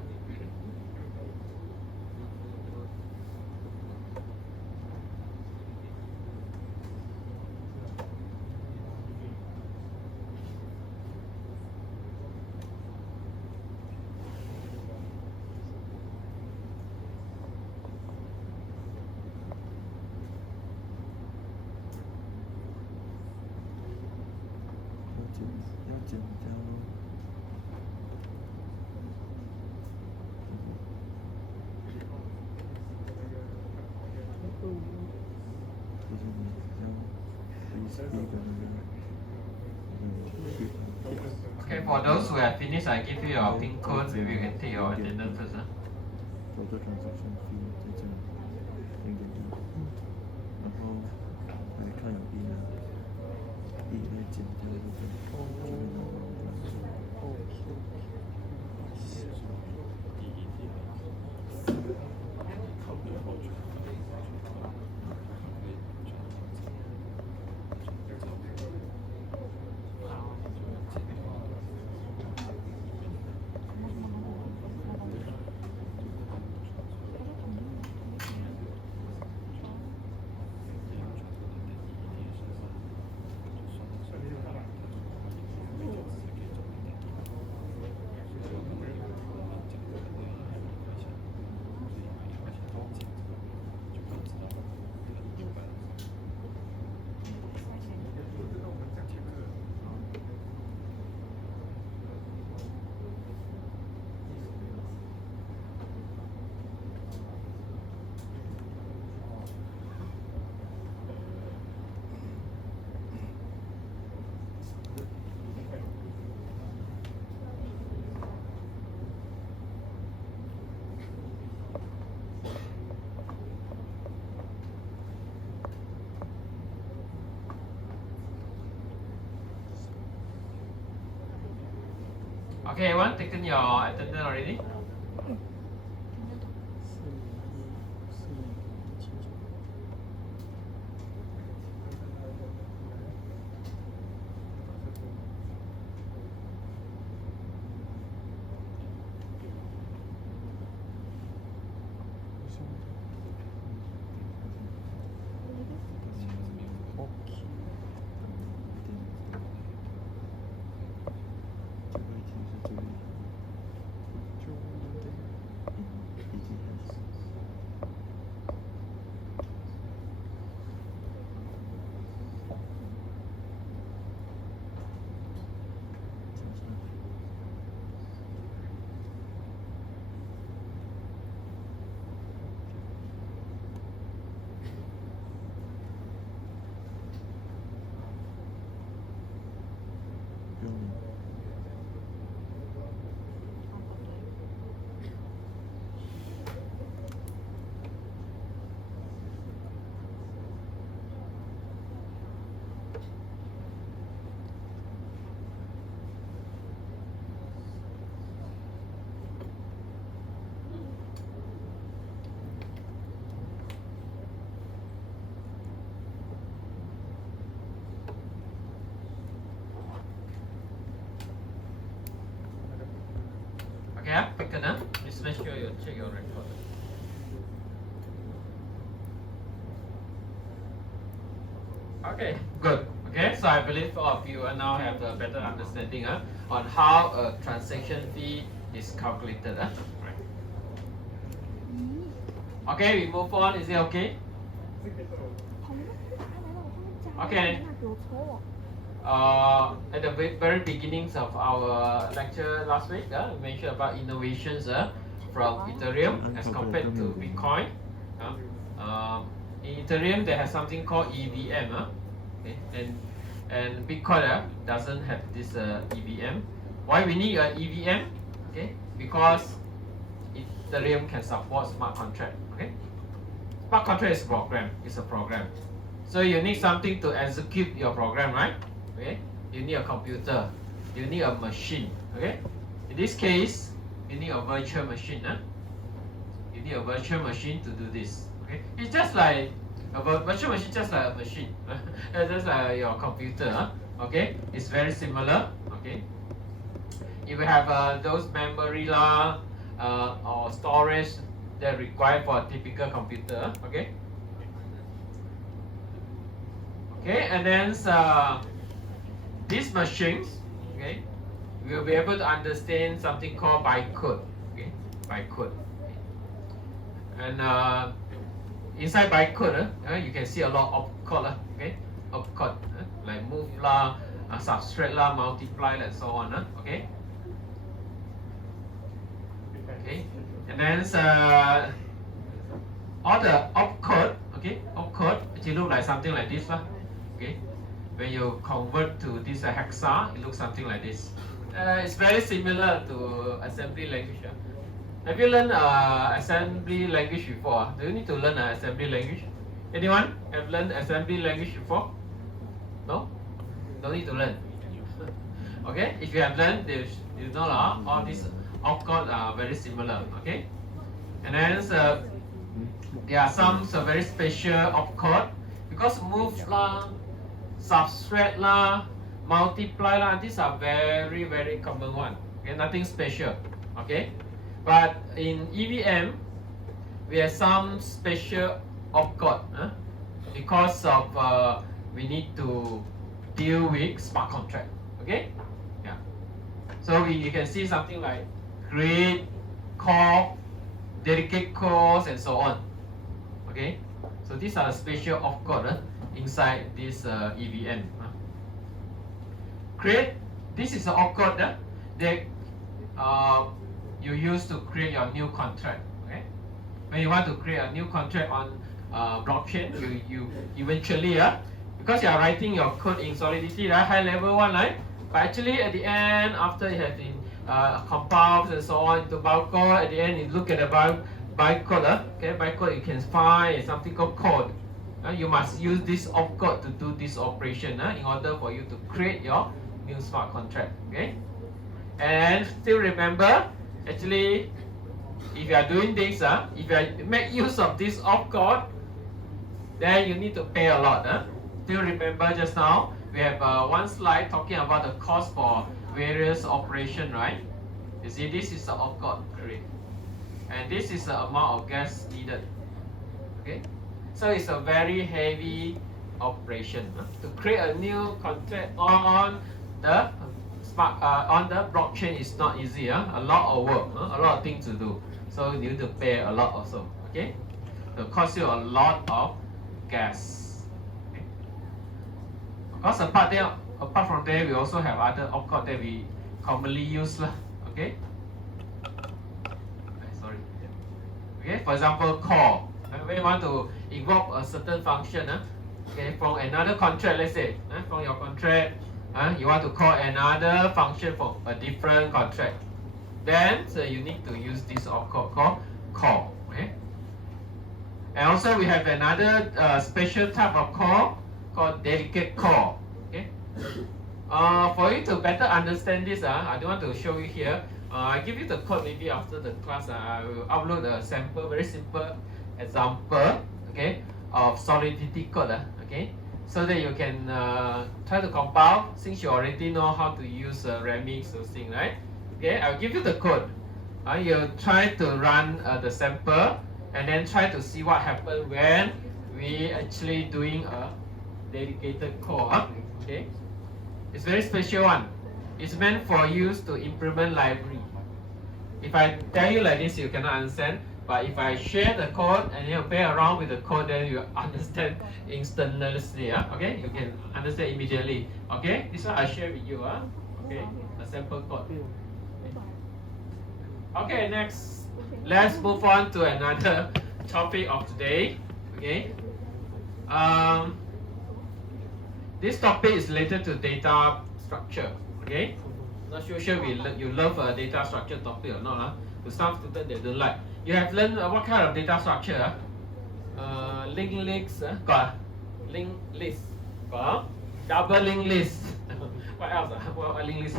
Okay, for those who have finished, I give you your pin code. Maybe you can take your attendance first. Total transaction fee 在这里0.1，然后来看有1呢，1来减掉这个，就会拿到 Okay, everyone taken your attendance already? 这个一题是最easy hands. 不用理。Okay, taken, huh? Just make sure you check your record. Okay, good. Okay, so I believe all of you now have a better understanding on how a transaction fee is calculated. Right. Okay, we move on. Is it okay? 好了，来了，我他们加 Okay. 那给我抽我。 At the very beginnings of our lecture last week, we mentioned about innovations from Ethereum as compared to Bitcoin. In Ethereum, they have something called EVM, okay? and Bitcoin doesn't have this EVM. Why we need an EVM? Okay, because Ethereum can support smart contract. Okay, smart contract is a program. It's a program. So you need something to execute your program, right? Okay, you need a computer, you need a machine. Okay, in this case, you need a virtual machine. You need a virtual machine to do this. Okay, it's just like a virtual machine, just like a machine, just like your computer. Okay, it's very similar. Okay, if you have those memory or storage that required for a typical computer. Okay. Okay, and then these machines, okay, will be able to understand something called bytecode. Okay, bytecode. And inside bytecode, you can see a lot of opcode. Okay, opcode like move subtract multiply, and so on. Okay. Okay, and then all the opcode. Okay, opcode actually look like something like this. Okay. When you convert to this hexa, it looks something like this. It's very similar to assembly language. Have you learned assembly language before? Do you need to learn assembly language? Anyone have learned assembly language before? No? Don't need to learn. Okay, if you have learned, you know all these opcode are very similar. Okay, and then there are some very special opcode because move subtract multiply these are very common one. Okay, nothing special. Okay, but in EVM we have some special opcode because of we need to deal with smart contract. Okay, yeah. So you can see something like create, call, dedicate calls, and so on. Okay, so these are special opcode inside this EVM. Create, this is an opcode that you use to create your new contract. Okay, when you want to create a new contract on blockchain, you eventually because you are writing your code in Solidity, right, high level one, right? But actually at the end, after it has been compiled and so on into bytecode, at the end you look at the bytecode. Okay, bytecode you can find something called code. You must use this opcode to do this operation in order for you to create your new smart contract. Okay, And still remember, actually, if you are doing this, if you make use of this opcode, then you need to pay a lot. Still remember just now, we have one slide talking about the cost for various operation, right? You see, this is the opcode rate. And this is the amount of gas needed. Okay? So it's a very heavy operation. To create a new contract on the blockchain is not easy. A lot of work, a lot of things to do. So you need to pay a lot also. Okay? It will cost you a lot of gas. Okay? Of course, apart from there, we also have other opcode that we commonly use. Okay? Sorry. Okay, for example, call. When you want to invoke a certain function, okay, from another contract, let's say, from your contract, you want to call another function from a different contract. Then, so you need to use this opcode called call. Okay? And also we have another special type of call called delegate call. Okay? For you to better understand this, I don't want to show you here. I give you the code maybe after the class. I will upload a sample, very simple example, okay, of Solidity code. Okay, so that you can try to compile since you already know how to use Remix those things, right? Okay, I'll give you the code. You try to run the sample and then try to see what happens when we actually doing a dedicated call. Okay, it's very special one. It's meant for use to implement library. If I tell you like this, you cannot understand. But if I share the code and you play around with the code, then you understand instantaneously. Okay, you can understand immediately. Okay, this one I share with you. Okay, a sample code. Okay, next, let's move on to another topic of today. Okay, this topic is related to data structure. Okay, not sure you love data structure topic or not. To some students they don't like. You have learned what kind of data structure? Linked list, got linked list, got double linked list. What else? What linked list?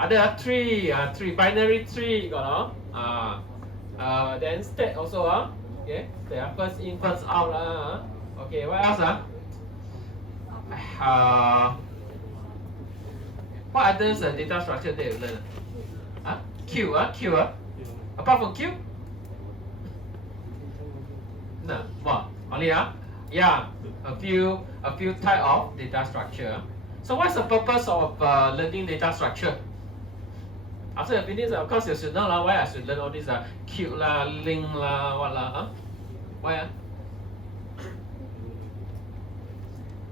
Other three binary tree, got then state also. Okay, they are first in, first out. Okay, what else? What others data structure that you learn? Queue, apart from queue? No, what? Only yeah, a few type of data structure. So what's the purpose of learning data structure? After you finish, of course you should know why I should learn all these queue link what Why?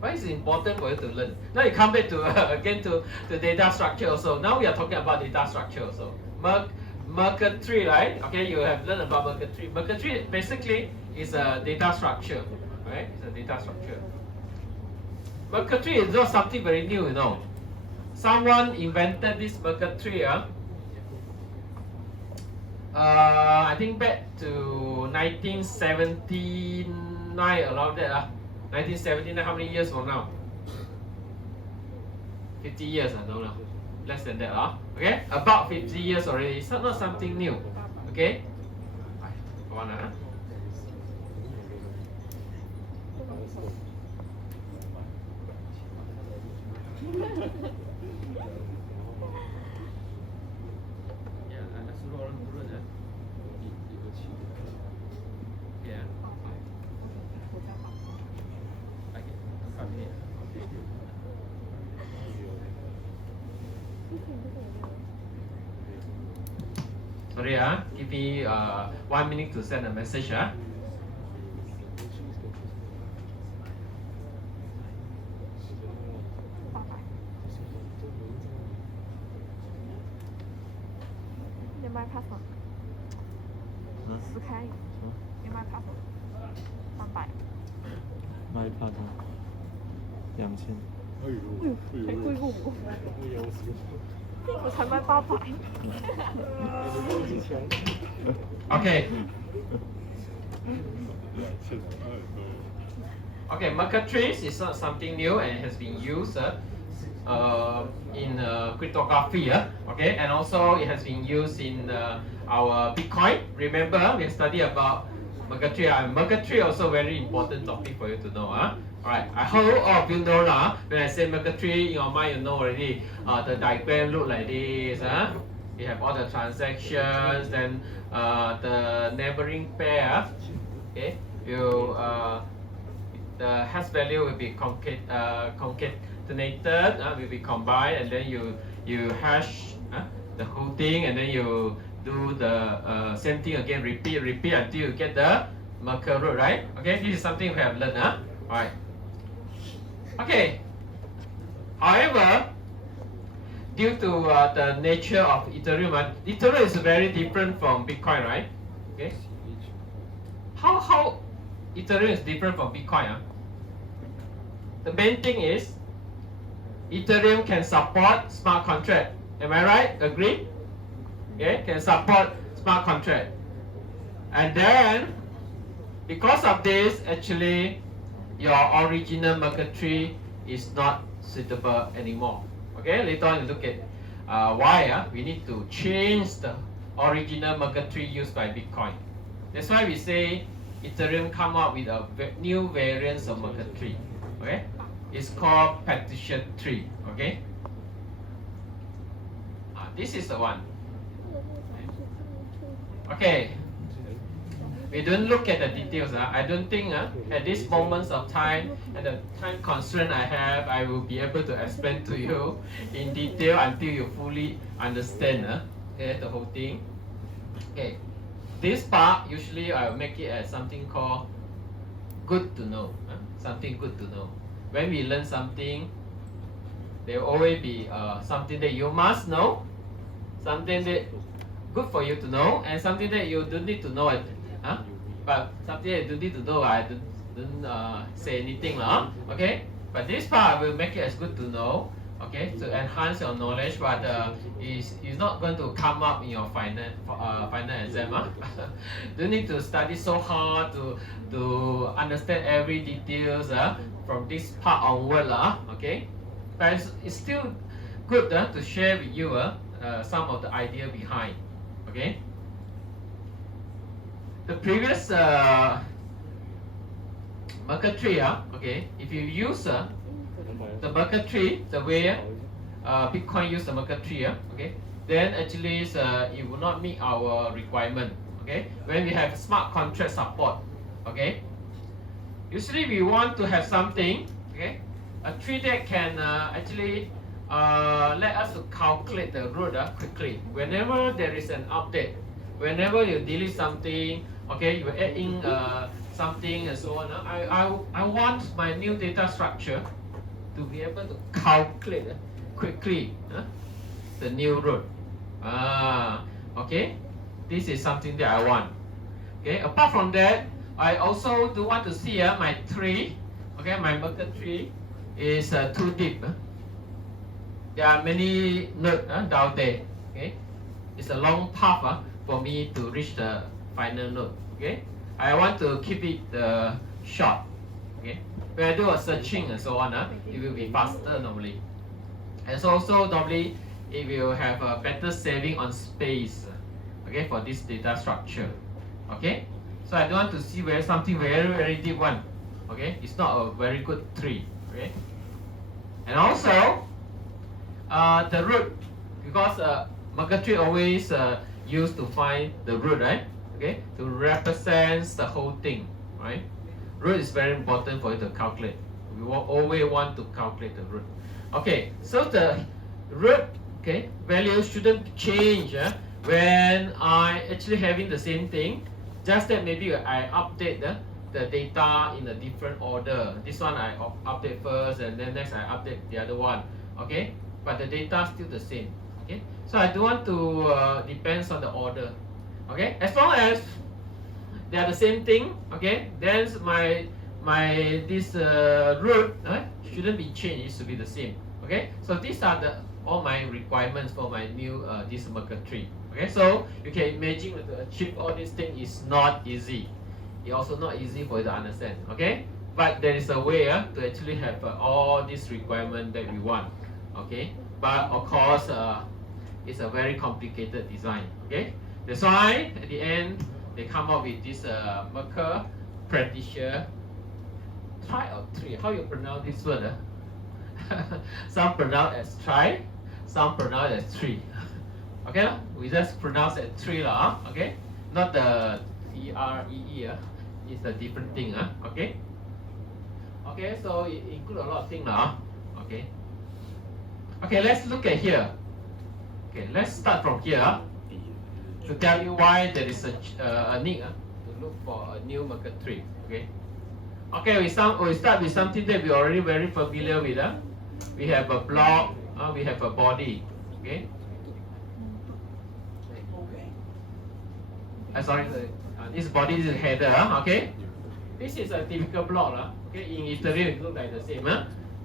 Why is it important for you to learn? Now you come back to again to data structure also. Now we are talking about data structure also. Merkle tree, right? Okay, you have learned about Merkle tree. Merkle tree basically is a data structure, right? It's a data structure. Merkle tree is not something very new, you know. Someone invented this Merkle tree. I think back to 1979, around that. 1979, how many years from now? 50 years, I don't know. Less than that, okay? About 50 years already. It's not something new, okay? Go on, Ya, suruh orang turun ya. Ya. Sorry, give me 1 minute to send a message.要卖 passport，撕开，要卖 passport，300。卖怕它2000。还贵过我，我才卖800。Okay. Okay, Merkle trees is not something new and it has been used in cryptography, okay, and also it has been used in our Bitcoin. Remember, we studied about Mercury, and Mercury also very important topic for you to know. Alright, I hope all of you know when I say Mercury, in your mind you know already. The diagram look like this. You have all the transactions, then the neighboring pair. Okay, the hash value will be concatenated, will be combined, and then you hash the whole thing, and then you do the same thing again, repeat until you get the Merkle root, right? Okay, this is something we have learned. Alright. Okay. However, due to the nature of Ethereum, Ethereum is very different from Bitcoin, right? Okay. How Ethereum is different from Bitcoin? The main thing is Ethereum can support smart contract. Am I right? Agree? Okay, can support smart contract. And then because of this, actually your original Merkle tree is not suitable anymore. Okay, later on you look at why we need to change the original Merkle tree used by Bitcoin. That's why we say Ethereum come up with a new variant of Merkle tree. Okay, it's called partition tree. Okay, this is the one. Okay, we don't look at the details. I don't think at this moments of time and the time constraint I have, I will be able to explain to you in detail until you fully understand okay, the whole thing. Okay, this part usually I will make it as something called good to know. Something good to know. When we learn something, there will always be something that you must know, something that good for you to know, and something that you don't need to know. But something that you don't need to know, I don't say anything. Okay? But this part I will make it as good to know, okay, to enhance your knowledge, but it's not going to come up in your final exam. Don't need to study so hard to understand every details from this part onward. Okay? But it's still good to share with you some of the idea behind. Okay. The previous Merkle tree, okay, if you use the Merkle tree the way Bitcoin use the Merkle tree, okay, then actually it will not meet our requirement. Okay, when we have smart contract support, okay, usually we want to have something, okay, a tree that can actually let us to calculate the root quickly. Whenever there is an update, whenever you delete something, okay, you add in something and so on. I want my new data structure to be able to calculate quickly the new root. Okay, this is something that I want. Okay, apart from that, I also do want to see my tree. Okay, my Merkle tree is too deep. There are many nodes down there. Okay, it's a long path for me to reach the final node. Okay, I want to keep it short. Okay, when I do a searching and so on, it will be faster normally, and so also normally it will have a better saving on space. Okay, for this data structure. Okay, so I don't want to see something very deep one. Okay, it's not a very good tree. Okay, and also the root, because Merkle tree always used to find the root, right? Okay, to represent the whole thing, right? Root is very important for you to calculate. We always want to calculate the root. Okay, so the root, okay, value shouldn't change when I actually having the same thing. Just that maybe I update the data in a different order. This one I update first, and then next I update the other one. Okay, but the data still the same. Okay, so I don't want to depends on the order. Okay, as long as they are the same thing, okay, then this root shouldn't be changed. It should be the same. Okay, so these are all my requirements for my new this Merkle tree. Okay, so you can imagine to achieve all these things is not easy. It's also not easy for you to understand. Okay, but there is a way to actually have all these requirements that we want. Okay, but of course it's a very complicated design. Okay, that's why at the end they come up with this Merkur Pratisha tri or tree. How you pronounce this word? Some pronounce as tri, some pronounce as tree. Okay, we just pronounce it tree lah. Okay, not the TREE. It's a different thing. Okay. Okay, so it includes a lot of things lah. Okay. Okay, let's look at here. Okay, let's start from here to tell you why there is a need to look for a new Merkur tree. Okay. Okay, we start with something that we are already very familiar with. We have a block, we have a body. Okay. Sorry, this body is a header. Okay. This is a typical block. Okay, in Ethereum it looks like the same.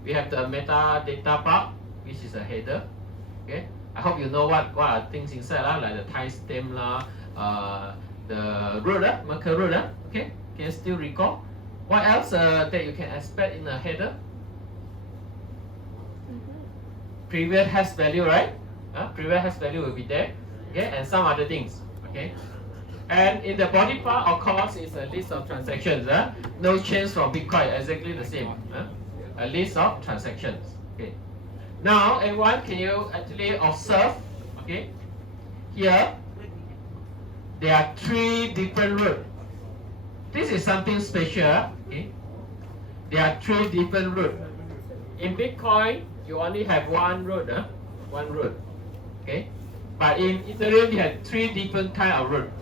We have the metadata part, which is a header. Okay. I hope you know what are things inside like the timestamp the root Merkur root. Okay. Can you still recall? What else that you can expect in a header? Previous hash value, right? Previous hash value will be there. Okay, and some other things. Okay. And in the body part, of course, is a list of transactions. No change from Bitcoin, exactly the same. A list of transactions. Okay. Now, everyone, can you actually observe? Okay. Here, there are 3 different roots. This is something special. Okay. There are 3 different roots. In Bitcoin, you only have one root. One root. Okay. But in Ethereum, you have 3 different kind of roots.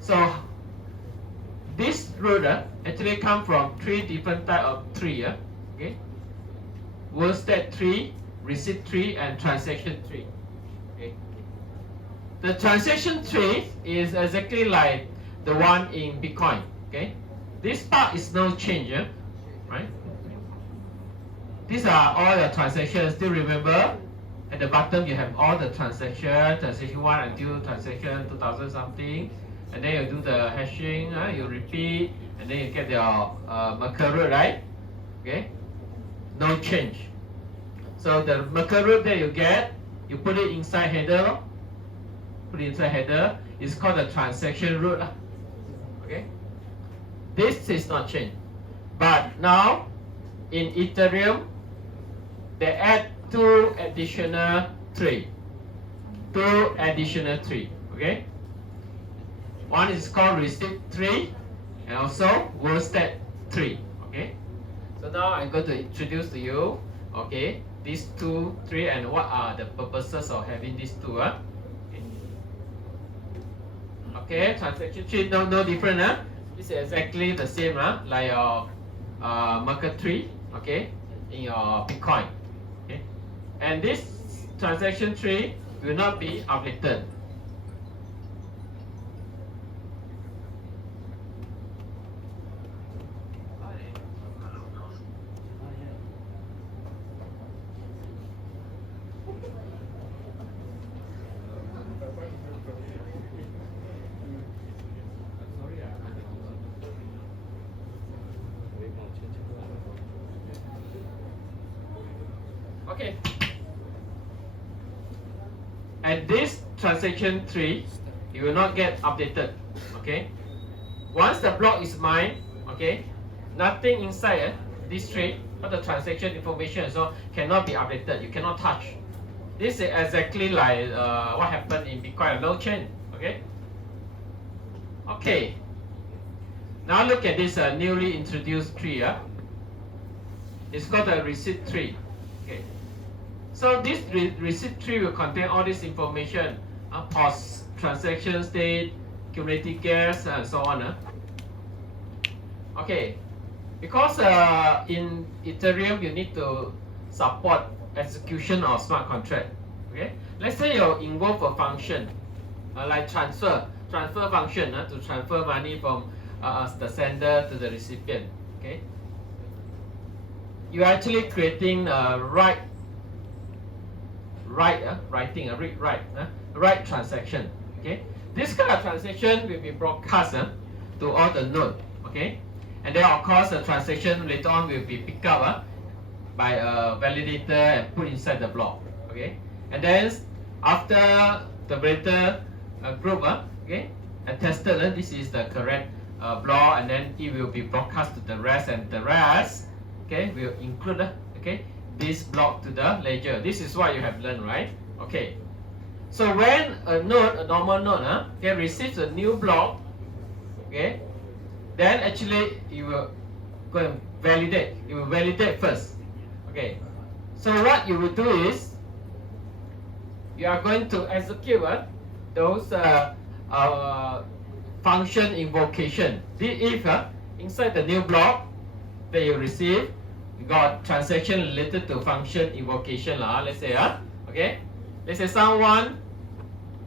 So this root actually come from 3 different type of tree. Okay, word state tree, receipt tree, and transaction tree. Okay, the transaction tree is exactly like the one in Bitcoin. Okay, this part is no change, right? These are all the transactions. Still remember, at the bottom you have all the transactions, transaction 1 until transaction 2000 something. And then you do the hashing, you repeat, and then you get your Merkur root, right? Okay, no change. So the Merkur root that you get, you put it inside header. Put it inside header. It's called the transaction root. Okay, this is not changed. But now in Ethereum, they add 2 additional tree. 2 additional tree. Okay. One is called receipt tree and also word state tree. Okay. So now I'm going to introduce to you, okay, these 2, 3, and what are the purposes of having these 2. Okay, transaction tree no different. This is exactly the same like your Merkur tree. Okay, in your Bitcoin. Okay, and this transaction tree will not be updated. Okay, and this transaction tree, you will not get updated. Okay, once the block is mined, okay, nothing inside this tree, but the transaction information so cannot be updated. You cannot touch. This is exactly like what happened in Bitcoin, no change. Okay. Okay. Now look at this newly introduced tree. It's called the receipt tree. Okay. So this receipt tree will contain all this information, POS, transaction state, cumulative gas, and so on. Okay, because in Ethereum you need to support execution of smart contract. Okay, let's say you invoke a function like transfer function to transfer money from the sender to the recipient. Okay, you're actually creating a write transaction. Okay, this kind of transaction will be broadcast to all the nodes. Okay, and then of course the transaction later on will be picked up by a validator and put inside the block. Okay, and then after the validator group, okay, and tested, this is the correct block, and then it will be broadcast to the rest, and the rest, okay, will include okay, this block to the ledger. This is what you have learned, right? Okay. So when a node, a normal node, okay, receives a new block, okay, then actually you will go and validate. You will validate first. Okay. So what you will do is you are going to execute those function invocation. If inside the new block that you receive, you got transaction related to function invocation, let's say, okay. Let's say someone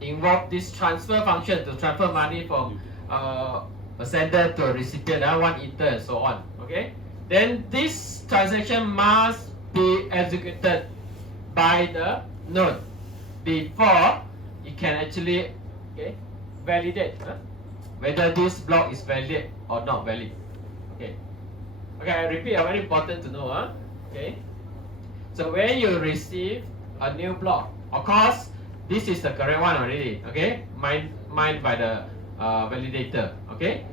invoke this transfer function to transfer money from a sender to a recipient, one ether and so on. Okay. Then this transaction must be executed by the node before you can actually, okay, validate whether this block is valid or not valid. Okay. Okay, I repeat, very important to know. Okay. So when you receive a new block, of course, this is the correct one already. Okay, mined by the validator. Okay,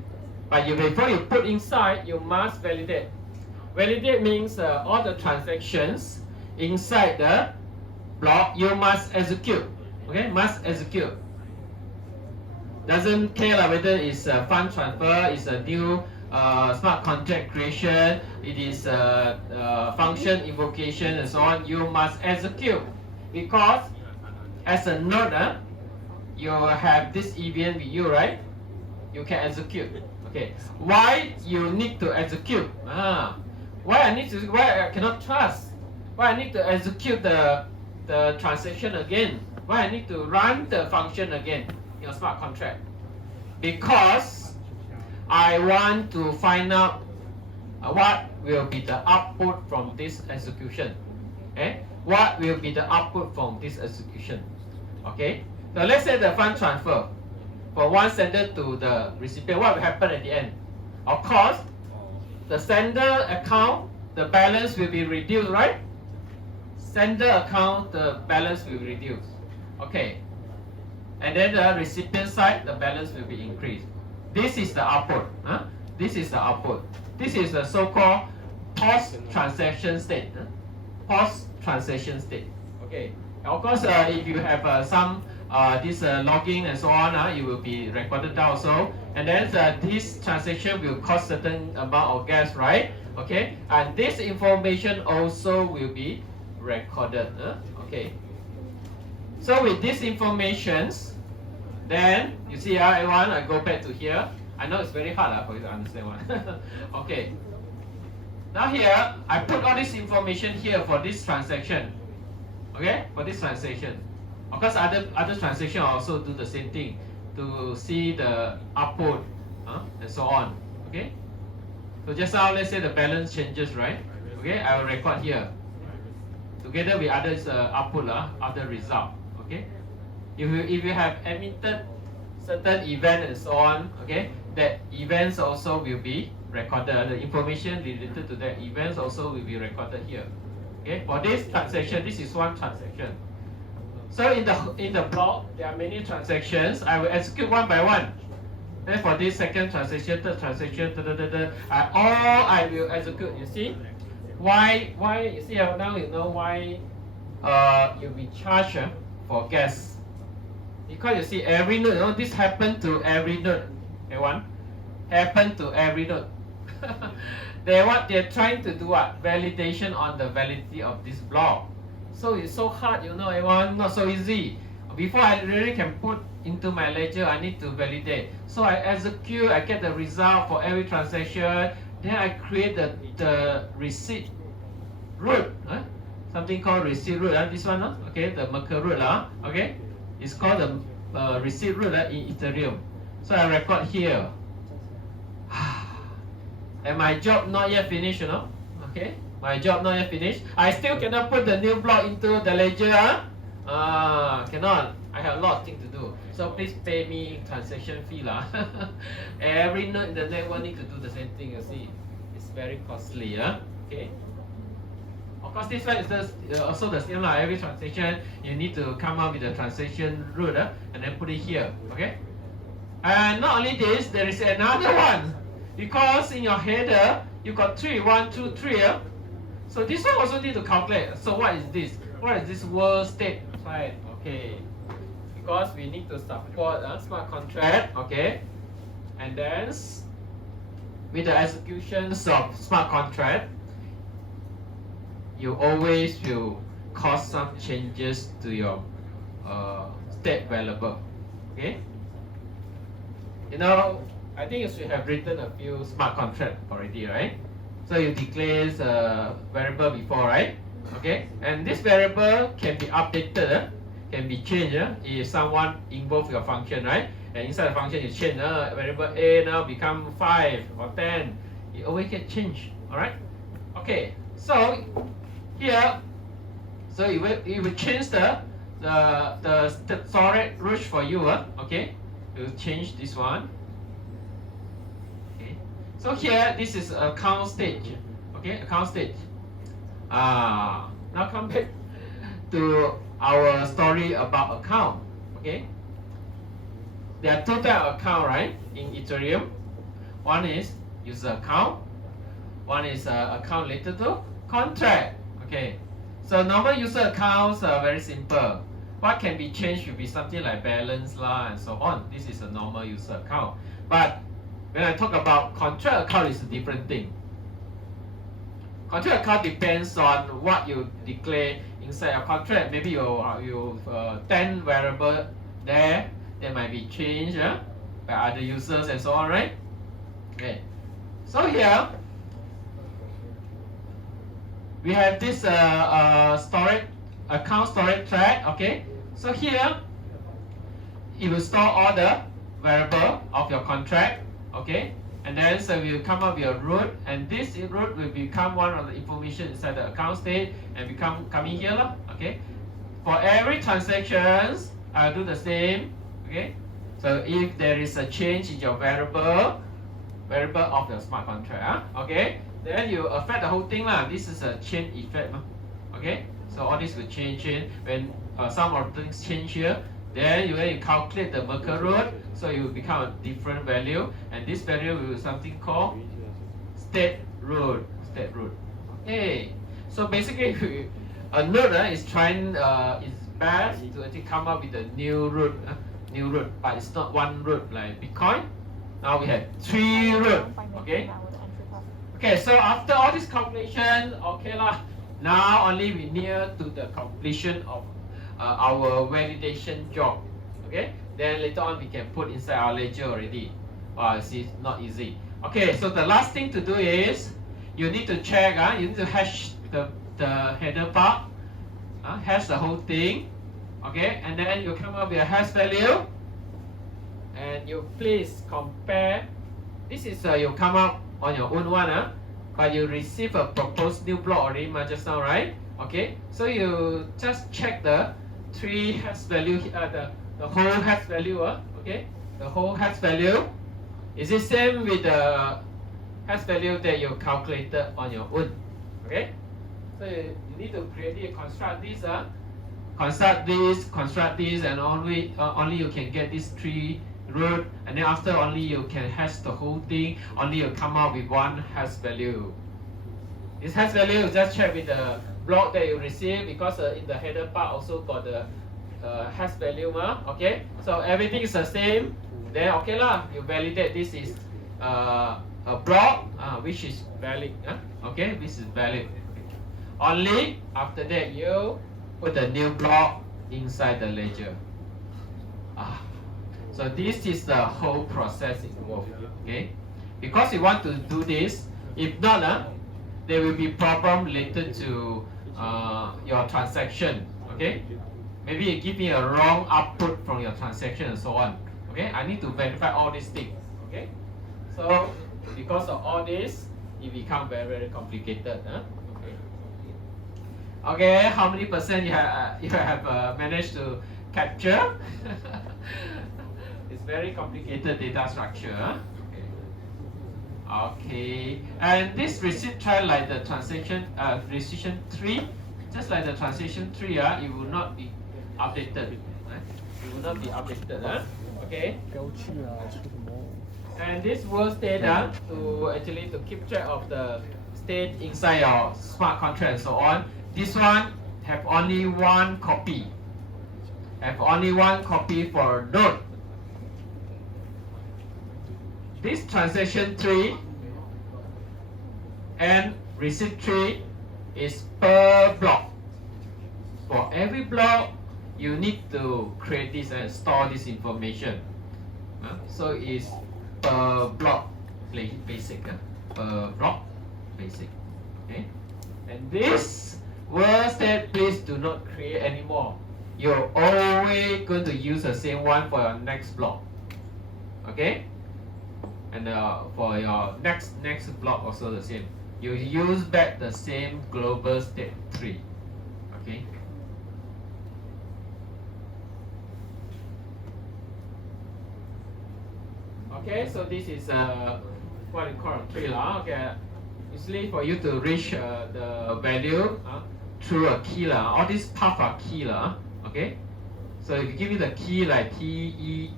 but before you put inside, you must validate. Validate means all the transactions inside the block you must execute. Okay, must execute. Doesn't care whether it's a fund transfer, it's a new smart contract creation, it is function invocation and so on. You must execute, because as a node, you have this EVM with you, right? You can execute. Okay. Why you need to execute? Why I cannot trust? Why I need to execute the transaction again? Why I need to run the function again in your smart contract? Because I want to find out what will be the output from this execution. Okay? What will be the output from this execution? Okay? So let's say the fund transfer from one sender to the recipient. What will happen at the end? Of course, the sender account, the balance will be reduced, right? Sender account, the balance will reduce. Okay. And then the recipient side, the balance will be increased. This is the output. This is the output. This is the so-called post-transaction state. Post-transaction state. Okay. Of course, if you have some this logging and so on, it will be recorded down also. And then this transaction will cost certain amount of gas, right? Okay. And this information also will be recorded. Okay. So with these informations, then you see, everyone, I go back to here. I know it's very hard for you to understand one. Okay. Now here, I put all this information here for this transaction. Okay, for this transaction. Of course, other transaction also do the same thing to see the output and so on. Okay. So just now, let's say the balance changes, right? Okay, I will record here together with others output, other result. Okay. If you have emitted certain event and so on, okay, that events also will be recorded. The information related to that events also will be recorded here. Okay, for this transaction, this is one transaction. So in the block, there are many transactions. I will execute one by one. Then for this second transaction, third transaction, all I will execute. You see, why? You see, now you know why you'll be charged for gas. Because you see, every node, this happened to every node. Everyone, happened to every node. They're trying to do what? Validation on the validity of this block. So it's so hard, everyone, not so easy. Before I really can put into my ledger, I need to validate. So I execute, I get the result for every transaction. Then I create the receipt root. Something called receipt root. This one, okay, the Merkle root. Okay, it's called the receipt root in Ethereum. So I record here. And my job not yet finished, Okay, my job not yet finished. I still cannot put the new block into the ledger. Cannot. I have a lot of things to do. So please pay me transaction fee lah. Every node in the network need to do the same thing. You see, it's very costly. Okay. Of course, this one is also the same. Every transaction, you need to come up with the transaction route and then put it here. Okay? And not only this, there is another one. Because in your header, you got 3, 1, 2, 3. So this one also need to calculate. So what is this? What is this word state? Right? Okay. Because we need to support a smart contract. Okay. And then with the executions of smart contract, you always will cause some changes to your state variable. Okay. You know, I think you should have written a few smart contract already, right? So you declare a variable before, right? Okay, and this variable can be updated, can be changed if someone involve your function, right? And inside the function you change variable A now become 5 or 10. It always get changed, all right? Okay, so here, so it will change the storage route for you, okay? It will change this one. Okay, so here this is account stage, okay? Account stage. Now come back to our story about account. Okay, there are 2 types of account, right, in Ethereum. One is user account, one is account related to contract. Okay, so normal user accounts are very simple. What can be changed should be something like balance and so on. This is a normal user account. But when I talk about contract account, it's a different thing. Contract account depends on what you declare inside your contract. Maybe you 10 variable there. There might be changed by other users and so on, right? Okay. So here we have this storage account storage track. Okay. So here it will store all the variable of your contract. Okay. And then so we will come up with a root, and this root will become one of the information inside the account state and become coming here. Okay. For every transactions, I'll do the same. Okay. So if there is a change in your variable of the smart contract, okay, then you affect the whole thing lah. This is a chain effect. Okay. So all this will change when some of the things change here. Then when you calculate the Merkle root, so it will become a different value, and this value will be something called state root. State root. Okay. So basically, a node is trying its best to actually come up with a new root, but it's not one root like Bitcoin. Now we have 3 root. Okay. Okay. So after all this calculation, okay lah. Now only we near to the completion of our validation job. Okay, then later on we can put inside our ledger already. Wow, it's not easy. Okay, so the last thing to do is you need to check. You need to hash the header part, hash the whole thing. Okay, and then you come up with a hash value, and you please compare. This is you come up on your own one, but you receive a proposed new block already just now, right? Okay, so you just check the 3 hash value, the whole hash value, okay? The whole hash value, is it same with the hash value that you calculated on your own, okay? So you need to create construct this, and only you can get these 3 root, and then after only you can hash the whole thing, only you come out with 1 hash value. This hash value you just check with the block that you receive, because in the header part also got the hash value, okay? So everything is the same. Then okay lah, you validate this is a block which is valid, okay? This is valid. Only after that you put a new block inside the ledger. So this is the whole process involved, okay? Because you want to do this, if not, there will be problem related to your transaction, okay? Maybe you give me a wrong output from your transaction and so on, okay? I need to verify all these things, okay? So because of all this, it becomes very, very complicated, okay? Okay, how many percent you have managed to capture? It's very complicated data structure, okay? Okay, and this receipt try like the transaction decision 3, just like the transaction 3, it will not be updated. It will not be updated. Okay. 不要去啊，去什么？ And this will state to actually to keep track of the state inside your smart contract and so on. This one have only one copy. Have only one copy for node. This transaction 3 and receipt 3 is per block. For every block, you need to create this and store this information. So it's per block basic. Per block basic. Okay. And this word that please do not create anymore. You're always going to use the same one for your next block. Okay. And for your next block also the same. You use back the same global state 3. Okay. Okay, so this is what we call a tree. Okay, usually for you to reach the value through a key. All these paths are key. Okay, so if you give me the key like T, E,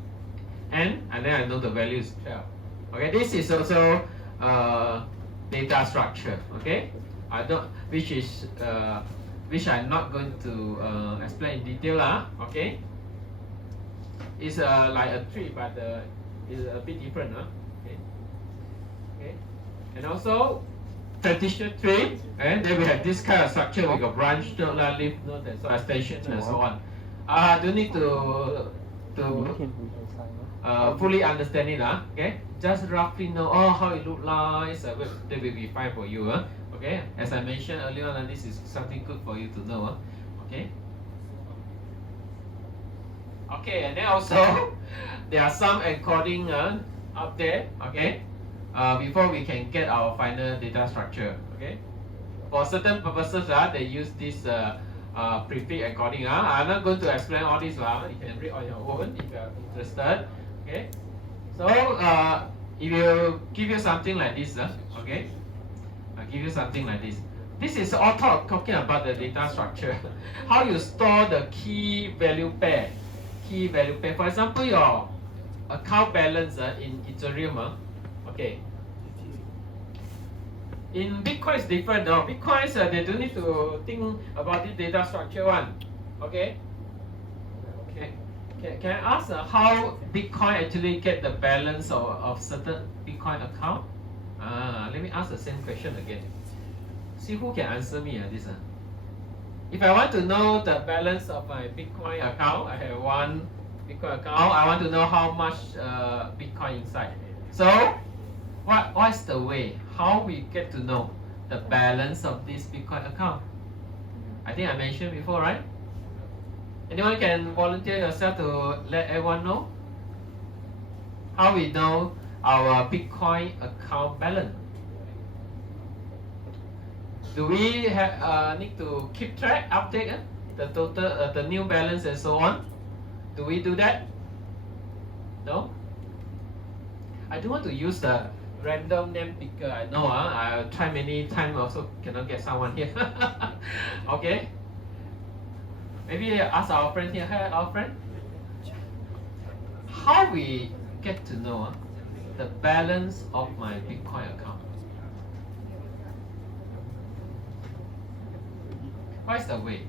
N, and then I know the value is 12. Okay, this is also data structure. Okay, which I'm not going to explain in detail. Okay, it's like a tree, but is a bit different. Okay. Okay. And also traditional tree, and then we have this kind of structure. We got branch node, leaf node, and so extension and so on. Don't need to 明天會係晒咯。 fully understand it. Okay. Just roughly know how it look like. That will be fine for you. Okay. As I mentioned earlier on, this is something good for you to know. Okay. Okay, and then also there are some encoding up there. Okay, before we can get our final data structure. Okay, for certain purposes, they use this prefix encoding. I'm not going to explain all this. You can read on your own if you are interested. Okay, so if you give you something like this, okay, I give you something like this. This is all talking about the data structure. How you store the key value pair. Key value pair. For example, your account balance in Ethereum. Okay. In Bitcoin is different though. Bitcoin they don't need to think about the data structure one. Okay. Okay. Can I ask how Bitcoin actually get the balance of certain Bitcoin account? Let me ask the same question again. See who can answer me this. If I want to know the balance of my Bitcoin account, I have one Bitcoin account. I want to know how much Bitcoin inside. So, what's the way? How we get to know the balance of this Bitcoin account? I think I mentioned before, right? Anyone can volunteer yourself to let everyone know? How we know our Bitcoin account balance? Do we need to keep track, update the total, the new balance and so on? Do we do that? No? I don't want to use the random name picker. I know, I try many times also cannot get someone here. Okay? Maybe ask our friend here. Hi, our friend. How we get to know the balance of my Bitcoin account? What's the way?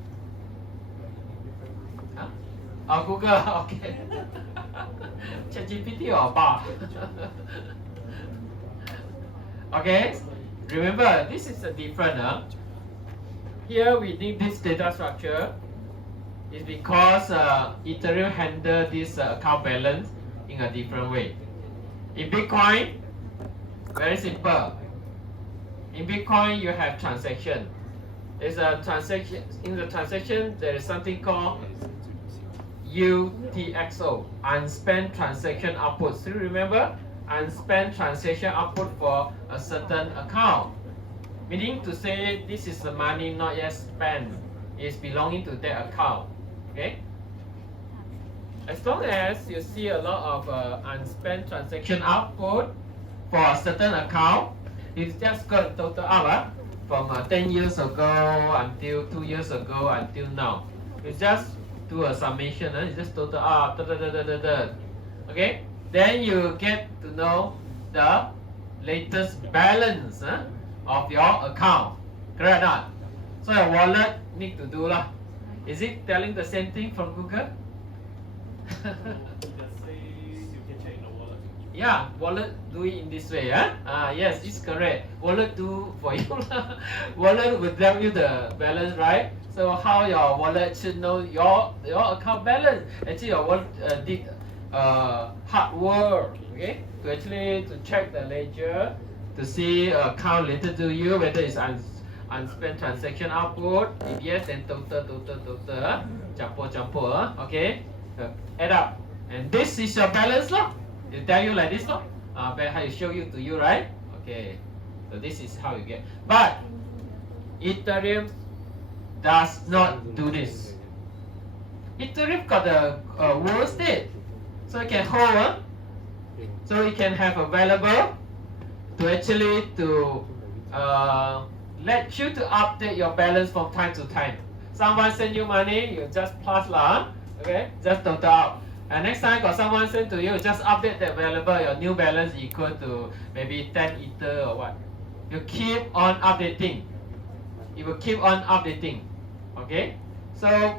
Google, okay. ChatGPT or Bard? Okay, remember this is a different. Here we need this data structure. It's because Ethereum handle this account balance in a different way. In Bitcoin, very simple. In Bitcoin, you have transaction. There's a transaction. In the transaction, there is something called UTXO, unspent transaction output. Still remember, unspent transaction output for a certain account. Meaning to say, this is the money not yet spent. It's belonging to that account. Okay. As long as you see a lot of unspent transaction output for a certain account, you just go and total up from 10 years ago until 2 years ago until now. You just do a summation, you just total up, okay? Then you get to know the latest balance of your account, correct or not? So your wallet need to do lah. Is it telling the same thing from Google? Yeah, wallet do it in this way, yes, it's correct. Wallet do for you. Wallet will tell you the balance, right? So how your wallet should know your account balance? Actually, your wallet did hard work, okay, to check the ledger, to see account related to you, whether it's unspent transaction output. If yes, then total, campur, okay, add up, and this is your balance, lah. It tell you like this, no? How it show you to you, right? Okay, so this is how you get. But Ethereum does not do this. Ethereum got the world state, so it can hold, so it can have available to actually let you to update your balance from time to time. Someone send you money, you just plus lah, okay, just total out. And next time got someone send to you, just update that available, your new balance equal to maybe 10 Ether or what. You keep on updating. It will keep on updating. Okay? So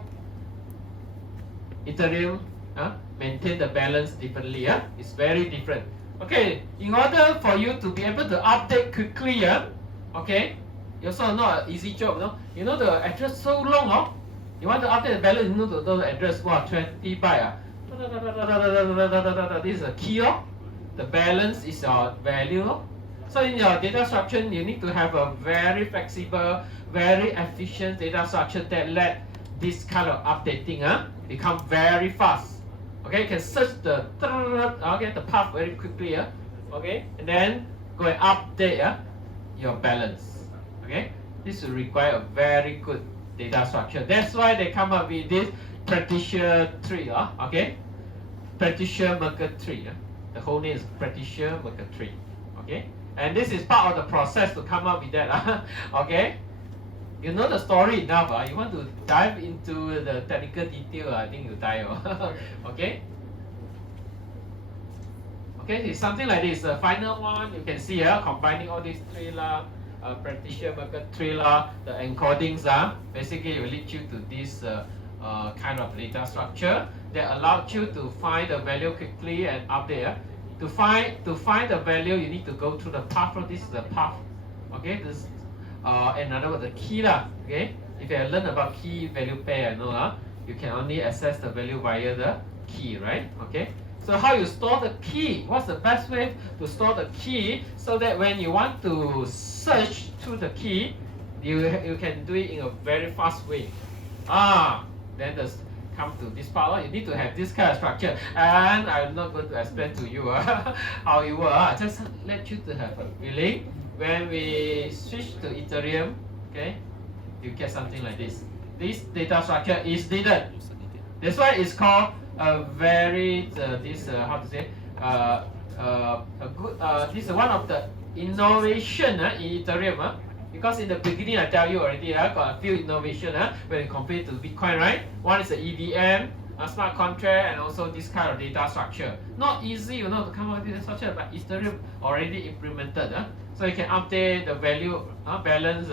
Ethereum maintain the balance differently. It's very different. Okay, in order for you to be able to update quickly, okay, it's also not an easy job, no? You know the address so long, you want to update the balance, you know the address, 20 byte. This is a key, the balance is your value. So in your data structure, you need to have a very flexible, very efficient data structure that let this kind of updating become very fast. Okay, you can search the path very quickly, okay, and then go and update your balance. Okay, this will require a very good data structure. That's why they come up with this Preticia tree, okay, Preticia Merkle tree. The whole name is Preticia Merkle tree. Okay, and this is part of the process to come up with that. Okay, you know the story enough. You want to dive into the technical detail, I think you die. Okay. Okay, it's something like this. The final one you can see here, combining all these three Preticia Merkle tree the encodings basically will lead you to this kind of data structure that allows you to find the value quickly and update. To find the value, you need to go through the path. This is the path. Okay, this in other words the key Okay, if you learn about key value pair, you can only access the value via the key, right? Okay. So how you store the key? What's the best way to store the key so that when you want to search through the key, you can do it in a very fast way. Then come to this part. You need to have this kind of structure, and I'm not going to explain to you how it works. Just let you to have a feeling. When we switch to Ethereum, okay, you get something like this. This data structure is needed. That's why it's called a very how to say a good. This is one of the innovation in Ethereum. Because in the beginning I tell you already, got a few innovation when you compare to Bitcoin, right? One is the EVM, a smart contract, and also this kind of data structure. Not easy, to come up with this structure, but Ethereum already implemented. So you can update the value balance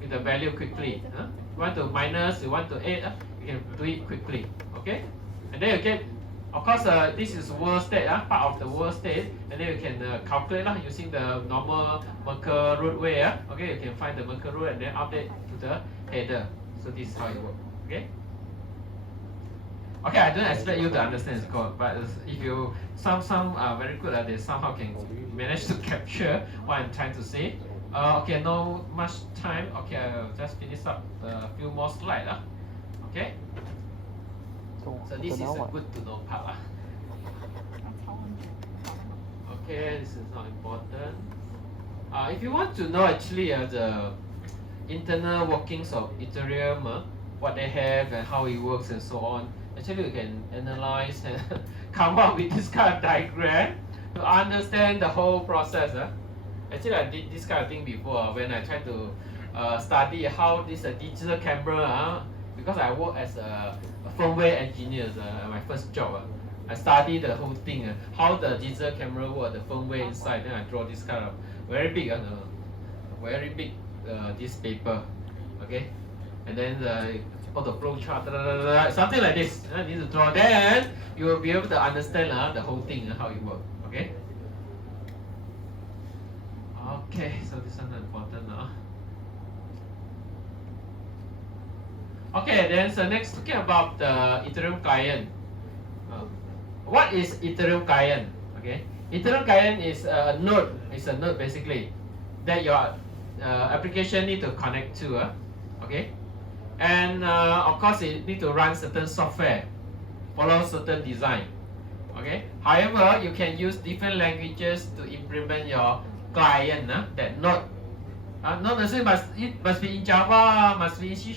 with the value quickly. You want to minus, you want to add, you can do it quickly. Okay, and then you get. Of course, this is world state, part of the world state, and then you can calculate using the normal Merkle root way. Okay, you can find the Merkle root and then update to the header. So this is how it works. Okay. Okay, I don't expect you to understand this code, but if you some are very good at this, somehow can manage to capture what I'm trying to say. Okay, no much time. Okay, I'll just finish up a few more slides. Okay. So this is a good to know part. Okay, this is not important. If you want to know actually the internal workings of Ethereum, what they have and how it works and so on, actually you can analyze and come up with this kind of diagram to understand the whole process. Actually, I did this kind of thing before when I tried to study how this digital camera. Because I work as a firmware engineer, my first job. I study the whole thing, how the digital camera work, the firmware inside. Then I draw this kind of very big, this paper, okay, and then all the flow chart, something like this. You need to draw. Then you will be able to understand the whole thing, how it works. Okay. Okay, so this one is important. Okay, then so next talking about the Ethereum client. What is Ethereum client? Okay, Ethereum client is a node. It's a node basically that your application need to connect to. Okay, and of course it need to run certain software, follow certain design. Okay. However, you can use different languages to implement your client. That node. Not necessarily it must be in Java, must be in C#.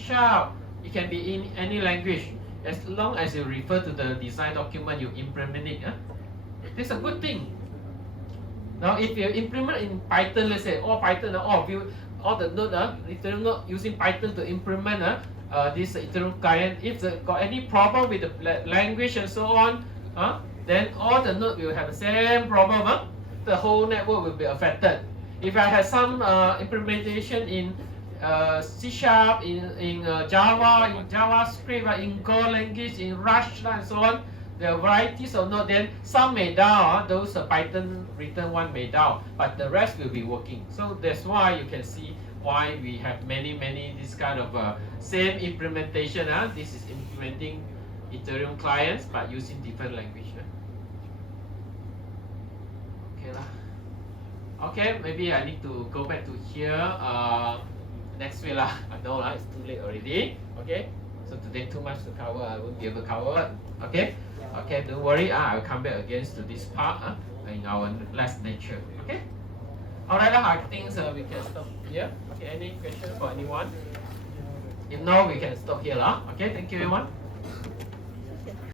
It can be in any language. As long as you refer to the design document, you implement it. This is a good thing. Now, if you implement in Python, let's say, all Python, all the node, Ethereum node using Python to implement this Ethereum client. If they got any problem with the language and so on, then all the node will have the same problem. The whole network will be affected. If I have some implementation in C#, in Java, in JavaScript, in Go language, in Rush, and so on, the varieties of node, then some may down, those Python written one may down, but the rest will be working. So that's why you can see why we have many this kind of same implementation. This is implementing Ethereum clients but using different language. Okay lah. Okay, maybe I need to go back to here. Next week lah. I know it's too late already. Okay, so today too much to cover. I won't be able to cover. Okay, okay, don't worry. I'll come back again to this part in our last lecture. Okay. Alright, I think we can stop here. Okay, any question for anyone? If no, we can stop here lah. Okay, thank you everyone.